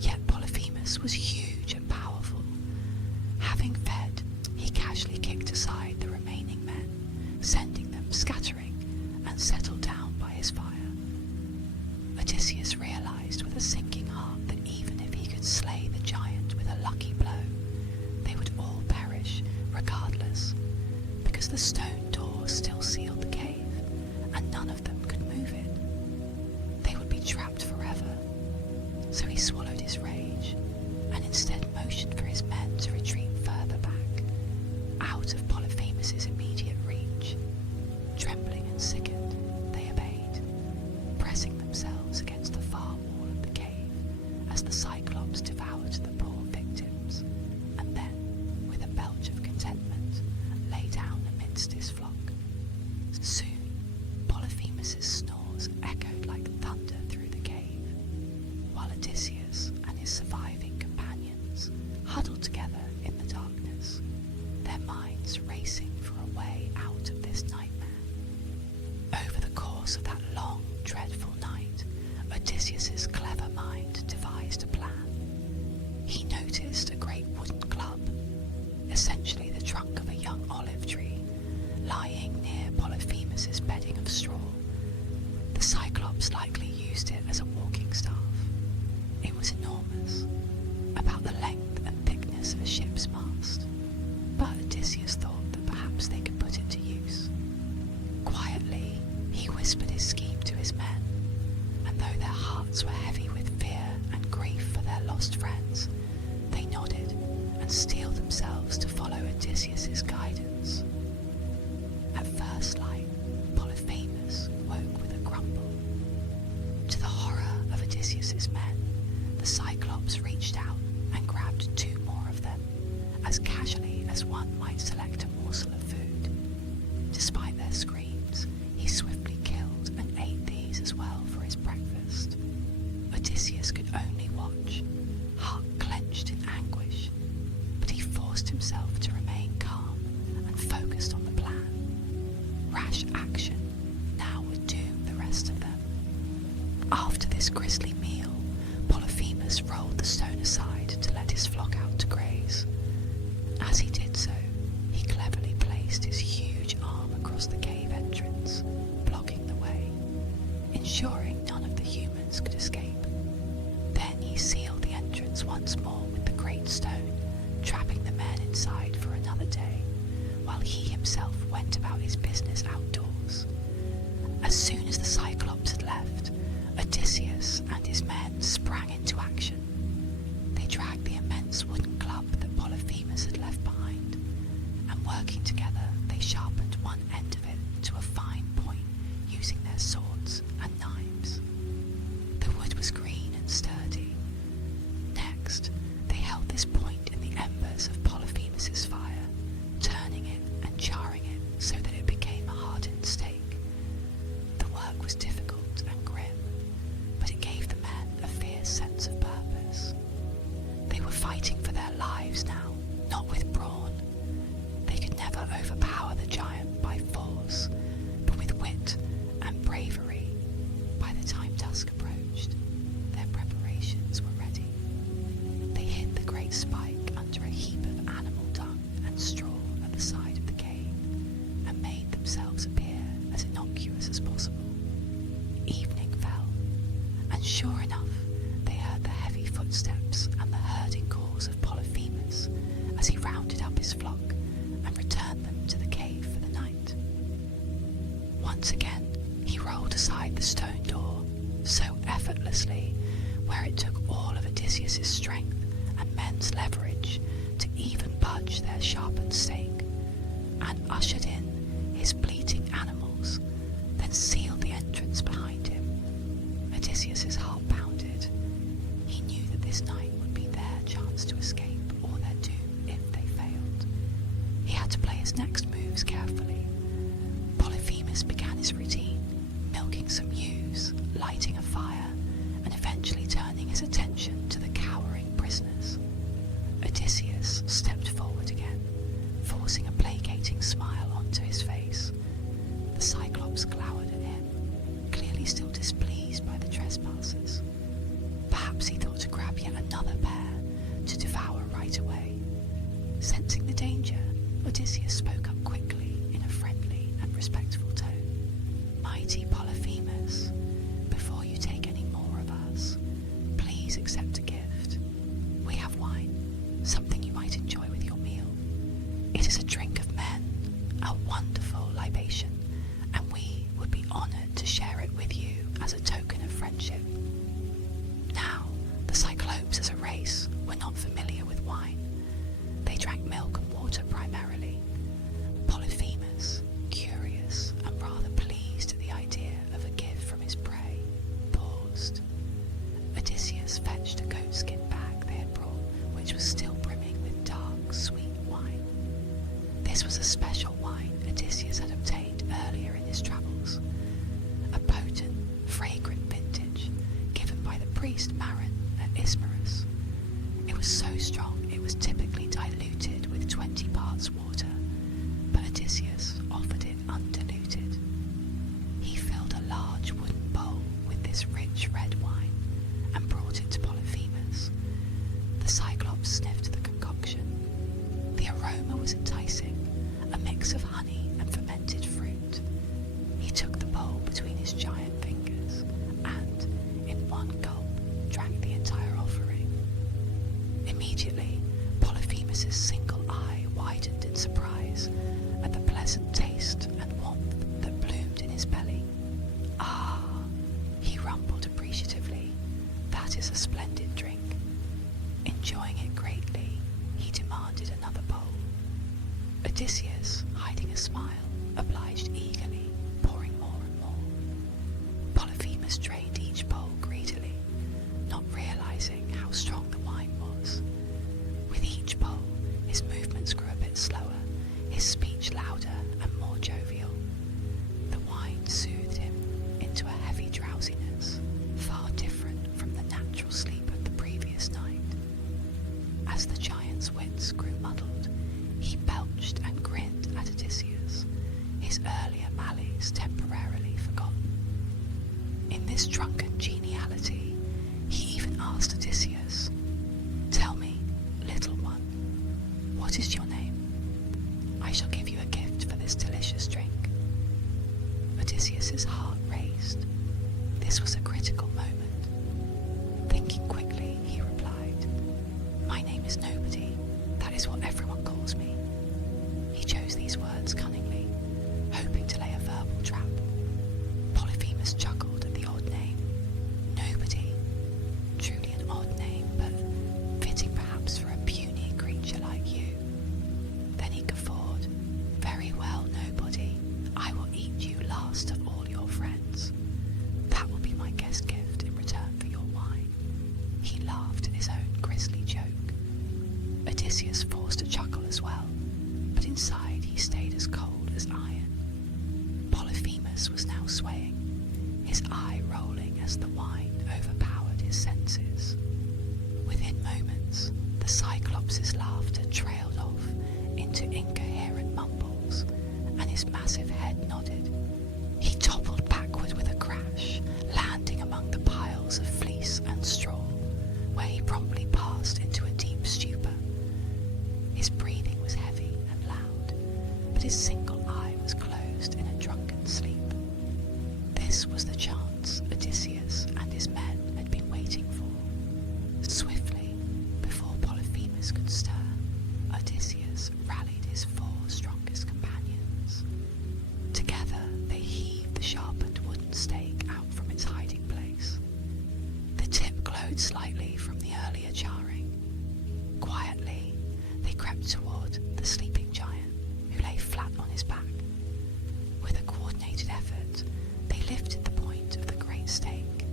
Yet Polyphemus was huge and powerful. Having fed, he casually kicked aside the remaining men, sending them scattering, and settled down by his fire. Odysseus realized with a sinking heart that even if he could slay the giant with a lucky blow, they would all perish regardless, because the stone door still sealed the cave, and none of them could move it. They would be trapped forever. So he swallowed his rage, and instead motioned for his men to retreat further back, out of Polyphemus's immediate reach. Trembling and sickened, they obeyed, pressing themselves amidst his flock. Soon, Polyphemus's snores echoed like thunder through the cave, while Odysseus and his surviving companions huddled together in the darkness, their minds racing for a way out of this nightmare. Over the course of that long, dreadful night, Odysseus's clever mind devised a plan. He noticed a great wooden club, essentially the trunk of a young olive tree, lying near Polyphemus's bedding of straw. The Cyclops likely used it as a walking staff. It was enormous, about the length and thickness of a ship's mast, but Odysseus thought that perhaps they could put it to use. Quietly, he whispered his scheme to his men, and though their hearts were heavy with fear and grief for their lost friends, they nodded and steeled themselves to follow Odysseus's guidance. At first light, Polyphemus woke with a grumble. To the horror of Odysseus's men, the Cyclops reached out and grabbed 2 more of them, as casually as one might select a morsel of food. Despite their screams, he swiftly killed and ate these as well for his breakfast. Odysseus could only watch, heart clenched in anguish, but he forced himself to remain calm and focused on the plan. Rash action now would doom the rest of them. After this grisly meal, Polyphemus rolled the stone aside to let his flock out to graze. As he did so, he cleverly placed his huge arm across the cave entrance, blocking the way, ensuring none of the humans could escape. Then he sealed the entrance once more with the great stone, trapping the men inside for another day, while he himself went about his business outdoors. As soon as the Cyclops had left, Odysseus and his men sprang into action. They dragged the immense wooden club that Polyphemus had left behind, and working together they sharpened one end of it to a fine point using their swords and knives. The wood was green and sturdy. Next, they held this point in the embers of Polyphemus's fire, turning it and charring it so that it became a hardened stake. The work was difficult and grim, but it gave the men a fierce sense of purpose. They were fighting for their lives now, not with brawn. They could never overpower the giant by force, but with wit and bravery. By the time dusk approached, their preparations were ready. They hid the great spike under a heap of animal dung and straw at the side of the cave, and made themselves appear as innocuous as possible. Evening fell, and sure enough, they heard the heavy footsteps and the herding calls of Polyphemus as he rounded up his flock and returned them to the cave for the night. Once again, he rolled aside the stone door, so effortlessly, where it took all of Odysseus's strength and men's leverage to even budge their sharpened stake, and ushered in his bleating animals, then sealed the entrance behind him. Odysseus's heart pounded. He knew that this night would be their chance to escape or their doom if they failed. He had to play his next moves carefully. Polyphemus began his routine, milking some ewes, lighting a fire, and eventually turning his attention to the cowering prisoners. Odysseus stepped forward again, forcing a placating smile onto his face. The Cyclops glowered at him, clearly still displeased by the trespassers. Perhaps he thought to grab yet another pair to devour right away. Sensing the danger, Odysseus spoke up quickly in a friendly and respectful tone. "Mighty Polyphemus, before you take any more of us, please accept a gift. We have wine, something you might enjoy with your meal. It is a drink of men, a wonderful libation, and we would be honored to share it with you as a token of friendship." Now, the Cyclopes as a race were not familiar with wine. They drank milk and water primarily. Polyphemus, curious and rather pleased at the idea of a gift from his prey, paused. Odysseus fetched a goatskin bag they had brought, which was still brimming with dark, sweet wine. This was a special wine Odysseus his earlier malleys temporarily forgotten. In this drunken geniality, he even asked Odysseus, "Tell me, little one, what is your name? I shall give you a gift for this delicious drink." Odysseus's heart raced. This was a critical moment. Thinking quickly, he replied, "My name is Nobody. That is what everyone calls me." He chose these words cunningly, hoping to lay a verbal trap. Polyphemus chuckled at the odd name. Nobody. Truly an odd name, but fitting perhaps for a puny creature like you. Then he guffawed. "Very well, Nobody. I will eat you last of all your friends. That will be my guest gift in return for your wine." He laughed at his own grisly joke. Odysseus forced a chuckle as well, but inside he stayed as cold as iron. Polyphemus was now swaying, his eye rolling as the wine overpowered his senses. Within moments, the Cyclops' laughter trailed off into incoherent mumbles, and his massive head nodded. He toppled backward with a crash, landing among the piles of fleece and straw, where he promptly passed into a deep stupor. His breathing was heavy and loud, but his single eye was closed in a drunken sleep. This was the chance Odysseus and his men had been waiting for. Swiftly, before Polyphemus could stir, Odysseus rallied his 4 strongest companions. Together they heaved the sharpened wooden stake out from its hiding place. The tip glowed slightly from the earlier charring. Quietly, they crept toward the sleeping giant, who lay flat on his back. With a coordinated effort, they lifted the point of the great stake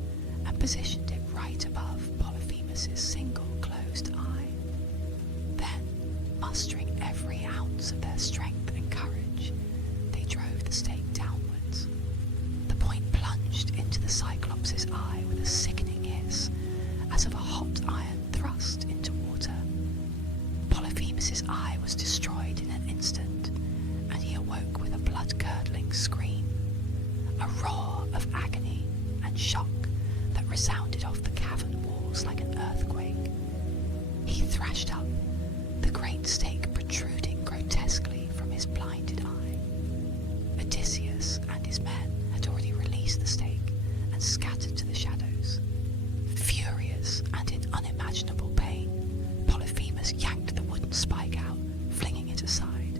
and positioned it right above Polyphemus's single closed eye. Then, mustering every ounce of their strength and courage, they drove the stake downwards. The point plunged into the Cyclops' eye with a sickening hiss, as of a hot iron thrust into water. Polyphemus' eye was destroyed in an instant, and he awoke with a blood-curdling scream, a roar of agony and shock that resounded off the cavern walls like an earthquake. He thrashed up, the great stake protruding grotesquely from his blinded eye. Odysseus and his men had already released the stake and scattered to the shadows. Furious and in unimaginable pain, Polyphemus yanked the wooden spike out, flinging it aside.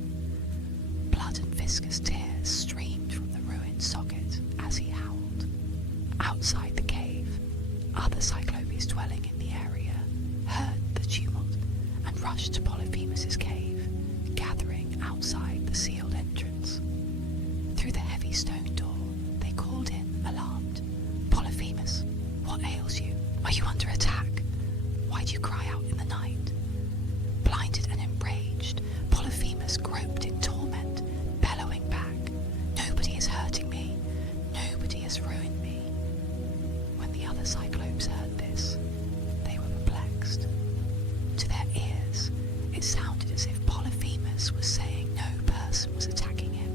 Blood and viscous tears streamed from the ruined socket as he howled. Outside the cave, other Cyclopes dwelling in the area heard the tumult and rushed to Polyphemus' cave, gathering outside the sealed entrance. Through the heavy stone door, they called in, alarmed. "Polyphemus, what ails you? Are you under attack? Why do you cry out in the night?" Blinded and enraged, Polyphemus groped in torment, bellowing back, "Nobody is hurting me. Nobody has ruined me." When the other Cyclopes heard this, they were perplexed. To their ears, it sounded as if Polyphemus was saying no person was attacking him.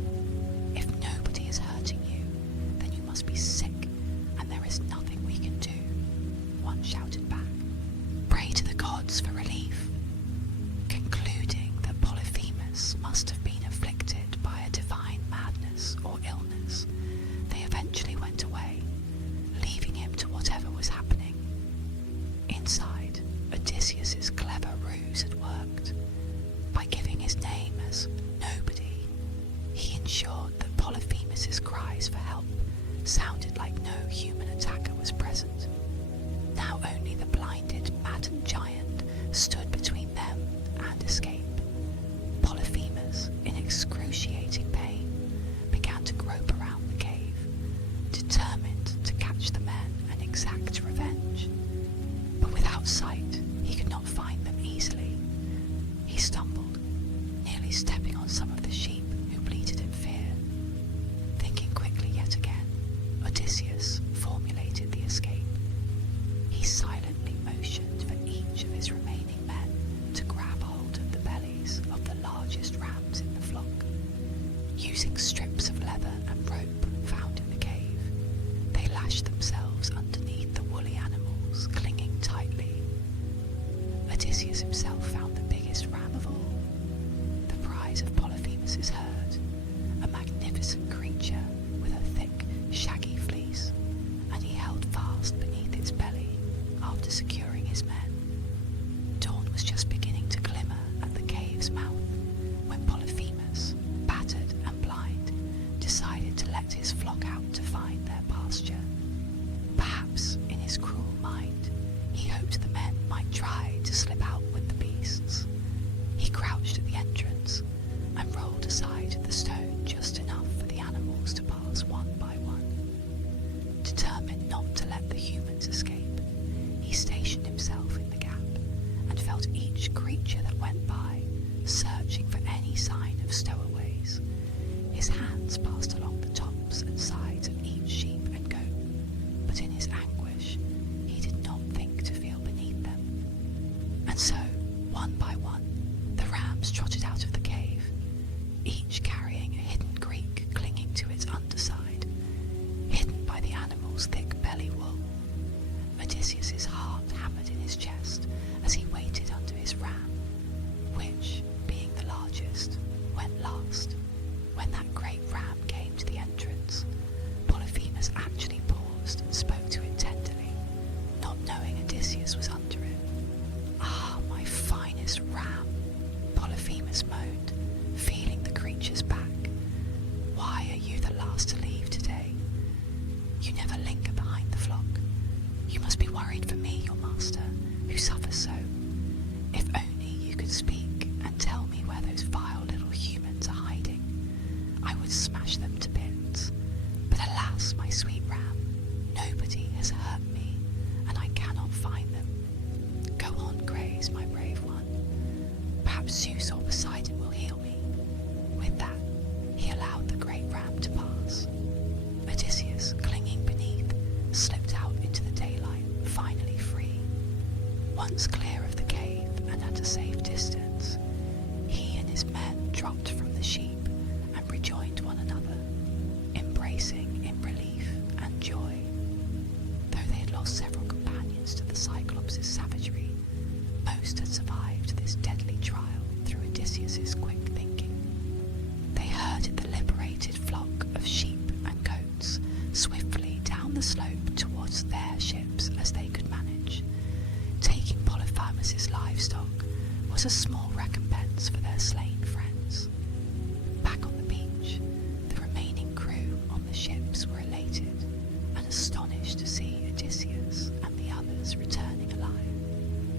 "If nobody is hurting you, then you must be sick, and there is nothing we can do," one shouted back. "Pray to the gods for relief." Concluding that Polyphemus must have been afflicted by a divine madness or illness, they eventually went away, leaving him to whatever was happening strips of leather and rope found in the cave. They lashed themselves underneath the woolly animals, clinging tightly. Odysseus himself found the biggest ram of all, the prize of Polyphemus's herd, a magnificent creature with a thick, shaggy fleece, and he held fast beneath its belly after securing his men. Dawn was just beginning to glimmer at the cave's mouth when Polyphemus, battered and blind, decided to let his flock out to find their pasture. Perhaps, in his cruel mind, he hoped the men might try to slip out with the beasts. He crouched at the entrance and rolled aside the stone just enough for the animals to pass one by one. Determined not to let the humans escape, he stationed himself in the gap and felt each creature that went by, searching for any sign of stowaways. His hands passed along the tops and sides of each sheep and goat, but in his anguish he did not think to feel beneath them. And so, one by one, the rams trotted out of the cave, each carrying a hidden Greek clinging to its underside, hidden by the animal's thick belly wool. Odysseus's heart hammered in his chest as he waited under his ram, which, being the largest, went last. When that great ram came to the entrance, Polyphemus actually paused and spoke to it tenderly, not knowing Odysseus was under it. "Ah, my finest ram," Polyphemus moaned, feeling the creature's back. "Why are you the last to leave today? You never linger behind the flock. You must be worried for me, your master, who suffers so. If only you could speak and tell me where those vile little humans are hiding, I would smash them to bits. But alas, my sweet ram, nobody has hurt me, and I cannot find them. Go on, graze, my brave one. Perhaps Zeus or Poseidon will heal me." With that, he allowed the great ram to pass. Odysseus, clinging beneath, slipped out into the daylight, finally free. Once clear of the cave and at a safe distance, he and his men dropped from the sheep and rejoined one another, embracing in relief and joy. Though they had lost several companions to the Cyclops' savagery, most had survived this deadly trial through Odysseus' quick thinking. They herded the liberated flock of sheep and goats swiftly down the slope towards their ships as they could manage. Taking Polyphemus' livestock was a small recompense for their slain friends. Back on the beach, the remaining crew on the ships were elated and astonished to see Odysseus and the others returning alive,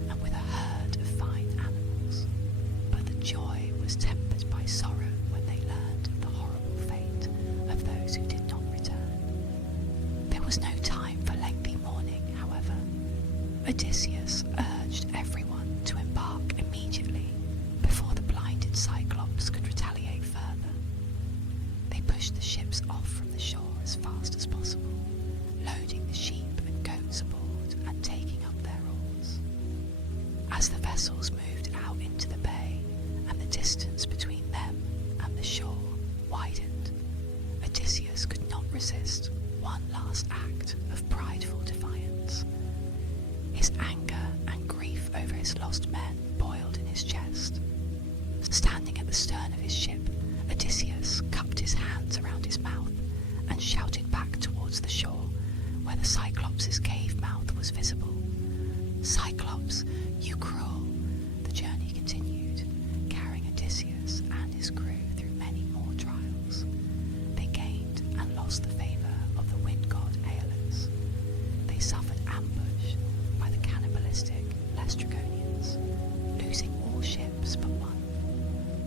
and with a herd of fine animals. But the joy was tempered by sorrow when they learned of the horrible fate of those who did not return. There was no time for lengthy mourning, however. Odysseus urged everyone to embark immediately before the blinded Cyclops could retaliate further. They pushed the ships off from the shore as fast as possible, loading the sheep and goats aboard and taking up their oars. As the vessels moved out into the bay and the distance between them and the shore widened, Odysseus could not resist one last act of prideful defiance. His anger and grief over his lost men boiled in his chest. Standing at the stern of his ship, Odysseus cupped his hands around his mouth and shouted back towards the shore, where the Cyclops' cave mouth was visible. "Cyclops, you cruel!" The journey continued, carrying Odysseus and his crew through many more trials. They gained and lost the favour of the wind god Aeolus. They suffered ambush by the cannibalistic Laestrygonians, losing all ships but one.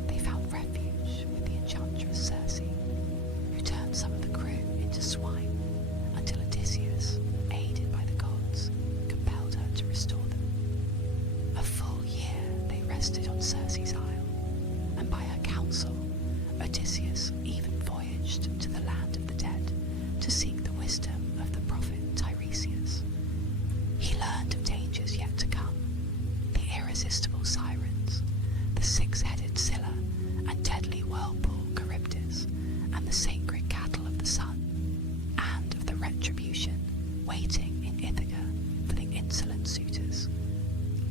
They found refuge with the enchantress Circe, who turned some of the crew into swine until Odysseus, aided by the gods, compelled her to restore them. A full year they rested on Circe's isle, and by her counsel, Odysseus even voyaged to the land of the dead to seek the wisdom of the prophet Tiresias. He learned of dangers yet to come, the irresistible sirens, the six-headed Scylla and deadly whirlpool Charybdis, and the sacred cattle of the sun, and of the retribution waiting in Ithaca for the insolent suitors.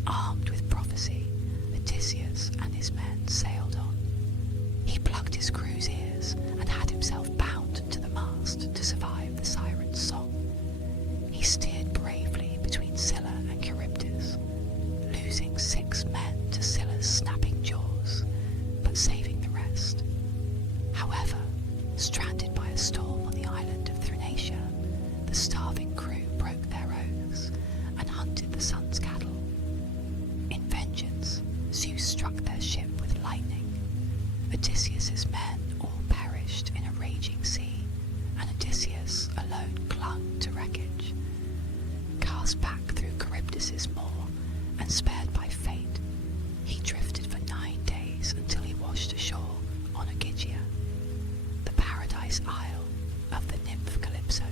Armed with prophecy, Odysseus and his men sailed on. He plugged his crew's ears and had himself bound to the mast to survive the siren's song. He steered bravely between Scylla and Charybdis, losing 6 men to Scylla's snapping jaws, but saving the rest. However, stranded by a storm on the island of Thrinacia, the starving crew broke their oaths and hunted the sun's cattle. In vengeance, Zeus struck their ship with lightning. Odysseus's men all perished in a raging sea, and Odysseus alone clung to wreckage. Cast back through Charybdis's moor and spared by fate, he drifted for 9 days until he washed ashore on Ogygia, the paradise isle of the nymph Calypso.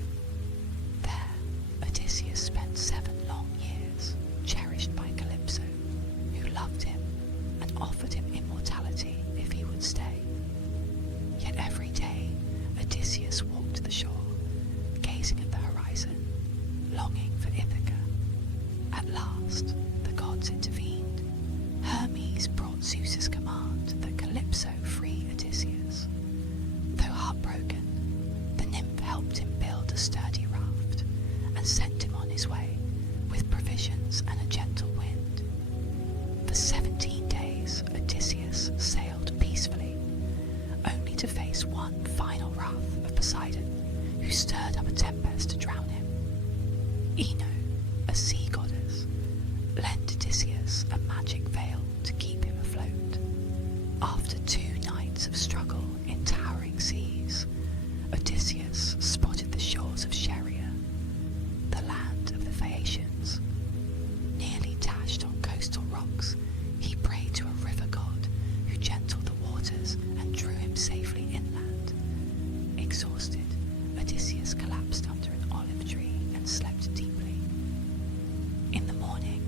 There, Odysseus spent 7 long years, cherished by Calypso, who loved him and offered him immortality if he would stay. Yet every day, Odysseus walked the shore, gazing at the horizon, longing for Ithaca. At last, the gods intervened. Hermes brought Zeus's command that Calypso free Odysseus. Though heartbroken, the nymph helped him build a sturdy raft and sent him on his way with provisions and a gentle wind. For 17 days, Odysseus sailed peacefully, only to face one final wrath of Poseidon, who stirred up a tempest to drown him. Ino, a sea goddess, lent Odysseus a magic veil to keep him afloat. After 2 nights of struggle in towering seas, Odysseus spotted the shores of Scheria, the land of the Phaeacians. Nearly dashed on coastal rocks, he prayed to a river god who gentled the waters and drew him safely inland. Exhausted, Odysseus collapsed under an olive tree and slept deeply. In the morning,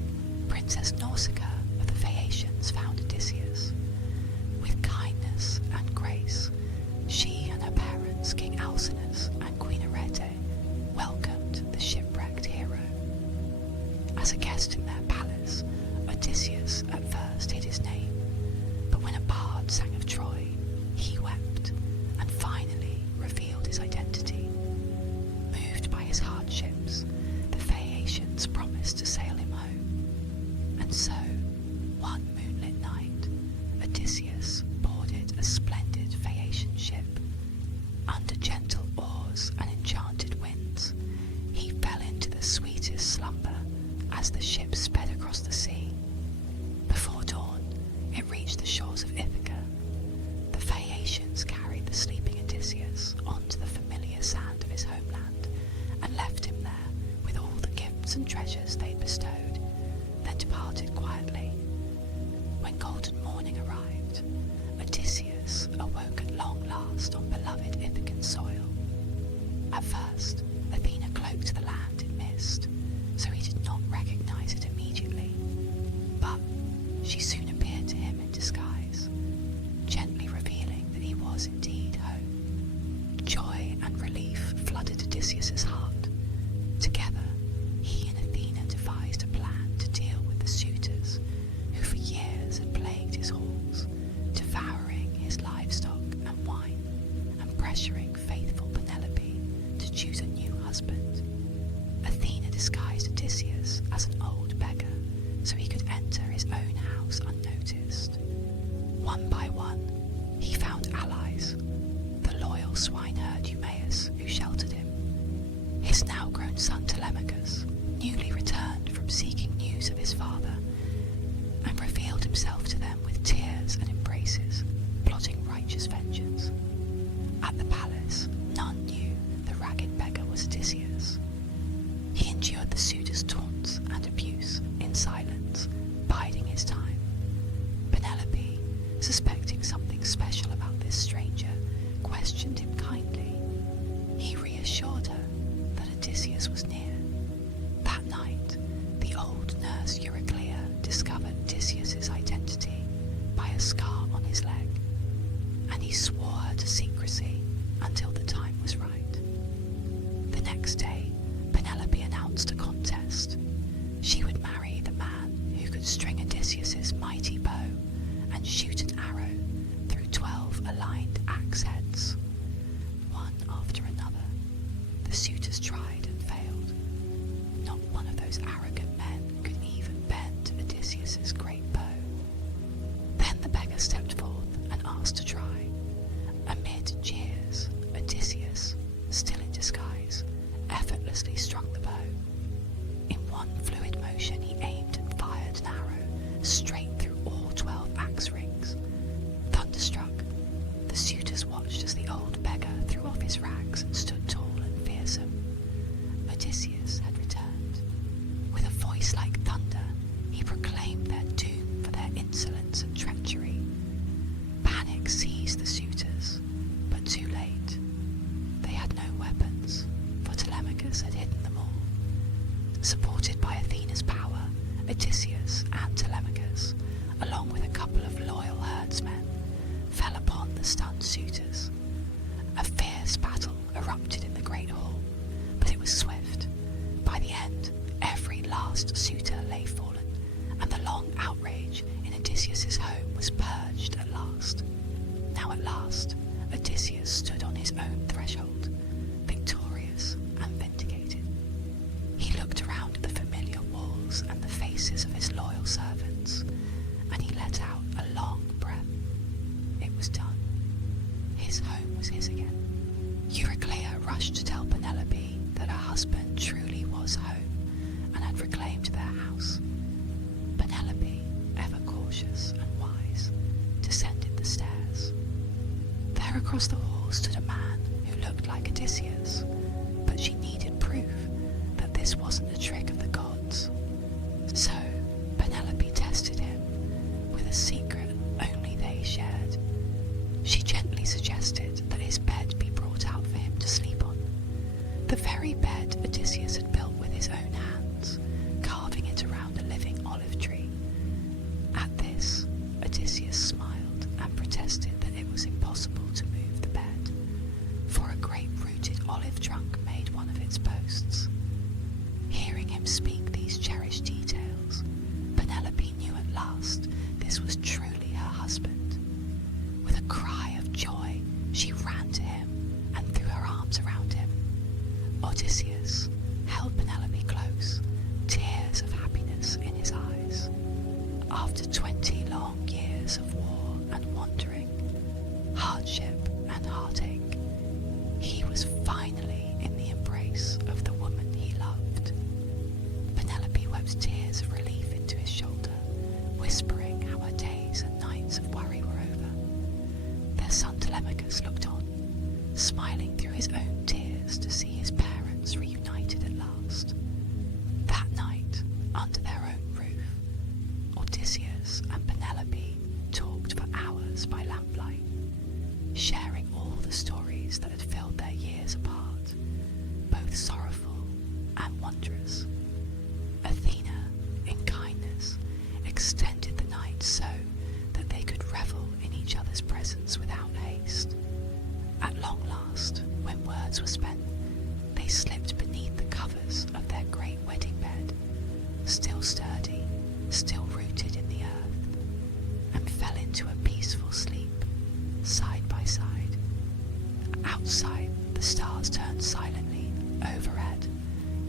Princess Nausicaa of the Phaeacians found Odysseus. With kindness and grace, she and her parents, King Alcinous and Queen Arete, welcomed the shipwrecked hero. As a guest in their palace, Odysseus at first hid his name, but when a bard sang of Troy, he wept and finally revealed his identity. Moved by his hardships, the Phaeacians promised to sail him home. And so, one moonlit night, Odysseus boarded a splendid Phaeacian ship. Under gentle oars and enchanted winds, he fell into the sweetest slumber as the ship sped across the sea. Before dawn, it reached the shores of Ithaca. The Phaeacians carried the sleeping Odysseus onto the familiar sand of his homeland and left him there with all the gifts and treasures they'd bestowed, then departed quietly. When golden morning arrived, Odysseus awoke at long last on beloved Ithacan soil. At first, Athena cloaked the land in mist, so he did not recognize it immediately. But she soon appeared to him in disguise, gently revealing that he was indeed home. Joy and relief flooded Odysseus's heart. Together, he and Athena devised a plan to deal with the suitors who for years had plagued his halls, devouring his livestock and wine, and pressuring faithful Penelope to choose a new husband. Athena disguised Odysseus as an old beggar so he could enter his own house unnoticed. One by one, he found allies. The loyal swineherd Eumaeus, who sheltered him. His now grown son Telemachus, newly returned from seeking news of his father, and revealed himself to them with tears and embraces, plotting righteous vengeance. At the palace, none knew the ragged beggar was Odysseus. He endured the suitors' taunts and abuse in silence, biding his time. Penelope, suspecting something special about this stranger, questioned him kindly. He reassured her that Odysseus was near. That night, the old nurse Euryclea discovered Odysseus's identity by a scar on his leg, and he swore her to secrecy until The suitors tried and failed. Not one of those arrogant men could even bend Odysseus's great bow. Then the beggar stepped forth and asked to try. Amid jeers, Odysseus, still in disguise, effortlessly struck the bow. In one fluid motion he aimed and fired an arrow straight through all 12 axe rings. Thunderstruck, the suitors watched as the old beggar threw off his rags and stood tall and fearsome. Odysseus had returned. With a voice like thunder, he proclaimed their doom for their insolence and treachery. Panic seized the suitors, but too late. They had no weapons, for Telemachus had hidden them all. Supported by Athena's power, Odysseus and Telemachus, along with a couple of loyal herdsmen, fell upon the stunned suitors. A fierce battle erupted in the great hall, but it was swift. By the end, every last suitor lay fallen, and the long outrage in Odysseus's home was purged at last. Now at last, Odysseus stood on his own threshold, victorious and vindicated. He looked around at the familiar walls and the faces of his loyal servants, and he let out a long breath. It was done. His home was his again. Euryclea rushed to tell Penelope that her husband truly was home and had reclaimed their house. Penelope, ever cautious and wise, descended the stairs. There across the hall stood a man who looked like Odysseus, but she needed proof that this wasn't a trick of the gods. So Penelope tested him with a secret only they shared. She gently suggested that his bed be brought out for him to sleep on. The very bed Odysseus had built with his own hands, carving it around a living olive tree. At this, Odysseus smiled and protested that it was impossible to move the bed, for a great rooted olive trunk made one of its posts. Hearing him speak these cherished details, Penelope knew at last this was truly her husband. With a cry of joy, she ran to him and threw her arms around him. Odysseus held Penelope close, tears of happiness in his eyes. After 20 long years of war and wandering, hardship and heartache, he was finally in the embrace of the woman he loved. Penelope wept tears of relief into his shoulder, whispering how her days and nights of worry were over. Their son Telemachus looked on, smiling through his own tears to see his parents reunited at last. That night, under their own roof, Odysseus and Penelope talked for hours by lamplight, sharing all the stories that had filled their years apart, both sorrowful and wondrous. Athena, in kindness, extended the night so that they could revel in each other's presence without haste. At long last, when words were spent, they slipped beneath the covers of their great wedding bed, still sturdy, still rooted in the earth, and fell into a peaceful sleep, side by side. Outside, the stars turned silently overhead,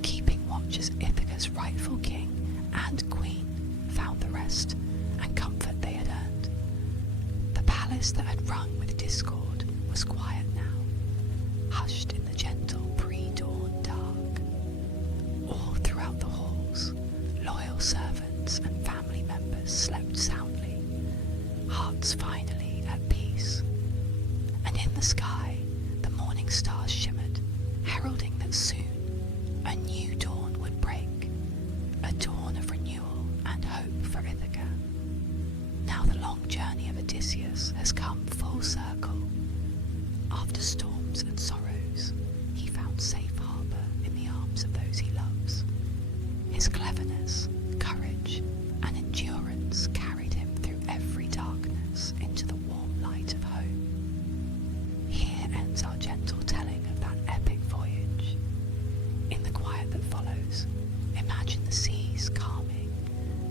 keeping watch as Ithaca's rightful king and queen found the rest and comfort they had earned. The palace that had rung with discord was quiet now, hushed in the gentle pre-dawn dark. All throughout the halls, loyal servants and family members slept soundly, hearts finally at peace. And in the sky, the morning stars shimmered, heralding that soon a new dawn would break, a dawn of renewal and hope for Ithaca. Now the long journey of Odysseus has come full circle. After storms and sorrows, he found safe harbour in the arms of those he loves. His cleverness, courage, and endurance carried him through every darkness into the warm light of home. Here ends our gentle telling of that epic voyage. In the quiet that follows, imagine the seas calming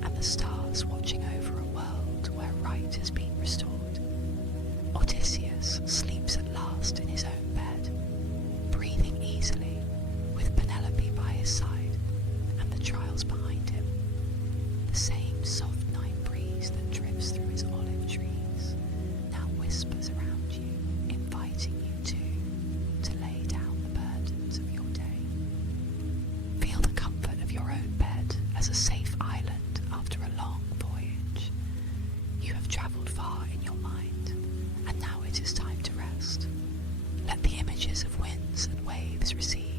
and the stars watching over a world where right has been restored. Odysseus sleeps at last in his own bed, breathing easily his side and the trials behind him. The same soft night breeze that drifts through his olive trees now whispers around you, inviting you to lay down the burdens of your day. Feel the comfort of your own bed as a safe island after a long voyage. You have travelled far in your mind, and now it is time to rest. Let the images of winds and waves recede.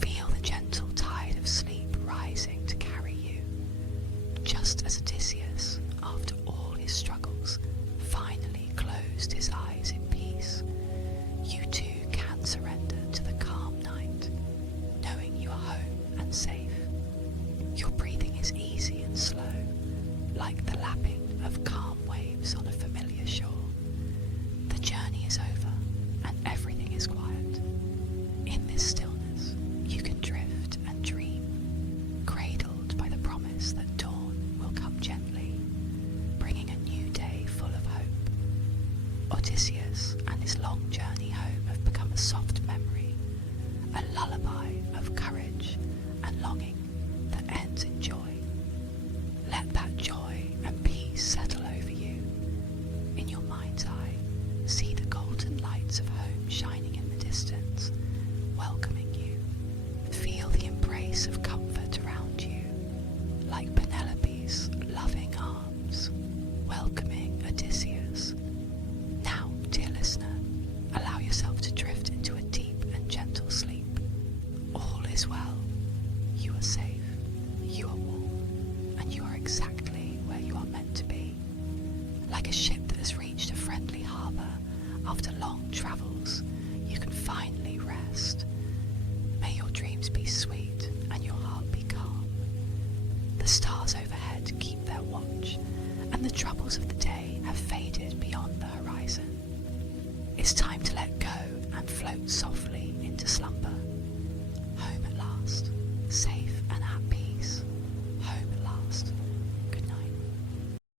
Feel the gentle tide of sleep rising to carry you. Just as Odysseus, after all his struggles, finally closed his eyes in peace, you too can surrender to the calm night, knowing you are home and safe. Your breathing is easy and slow, like the lapping of calm waves on a familiar shore. The journey is over, and everything is quiet. In this stillness, you can drift and dream, cradled by the promise that dawn will come gently, bringing a new day full of hope. Odysseus and his long journey home have become a soft memory, a lullaby of courage and longing that ends in joy. Let that joy and peace settle over you. In your mind's eye, see the golden lights of home shining in the distance, welcoming you. Feel the embrace of comfort around you, like Penelope's loving arms, welcoming Odysseus. Now, dear listener, allow yourself to drift into a deep and gentle sleep. All is well. You are safe, you are warm, and you are exactly where you are meant to be. Like a ship that has reached a friendly harbour after long travels, you can finally rest. May your dreams be sweet and your heart be calm. The stars overhead keep their watch, and the troubles of the day have faded beyond the horizon. It's time to let go and float softly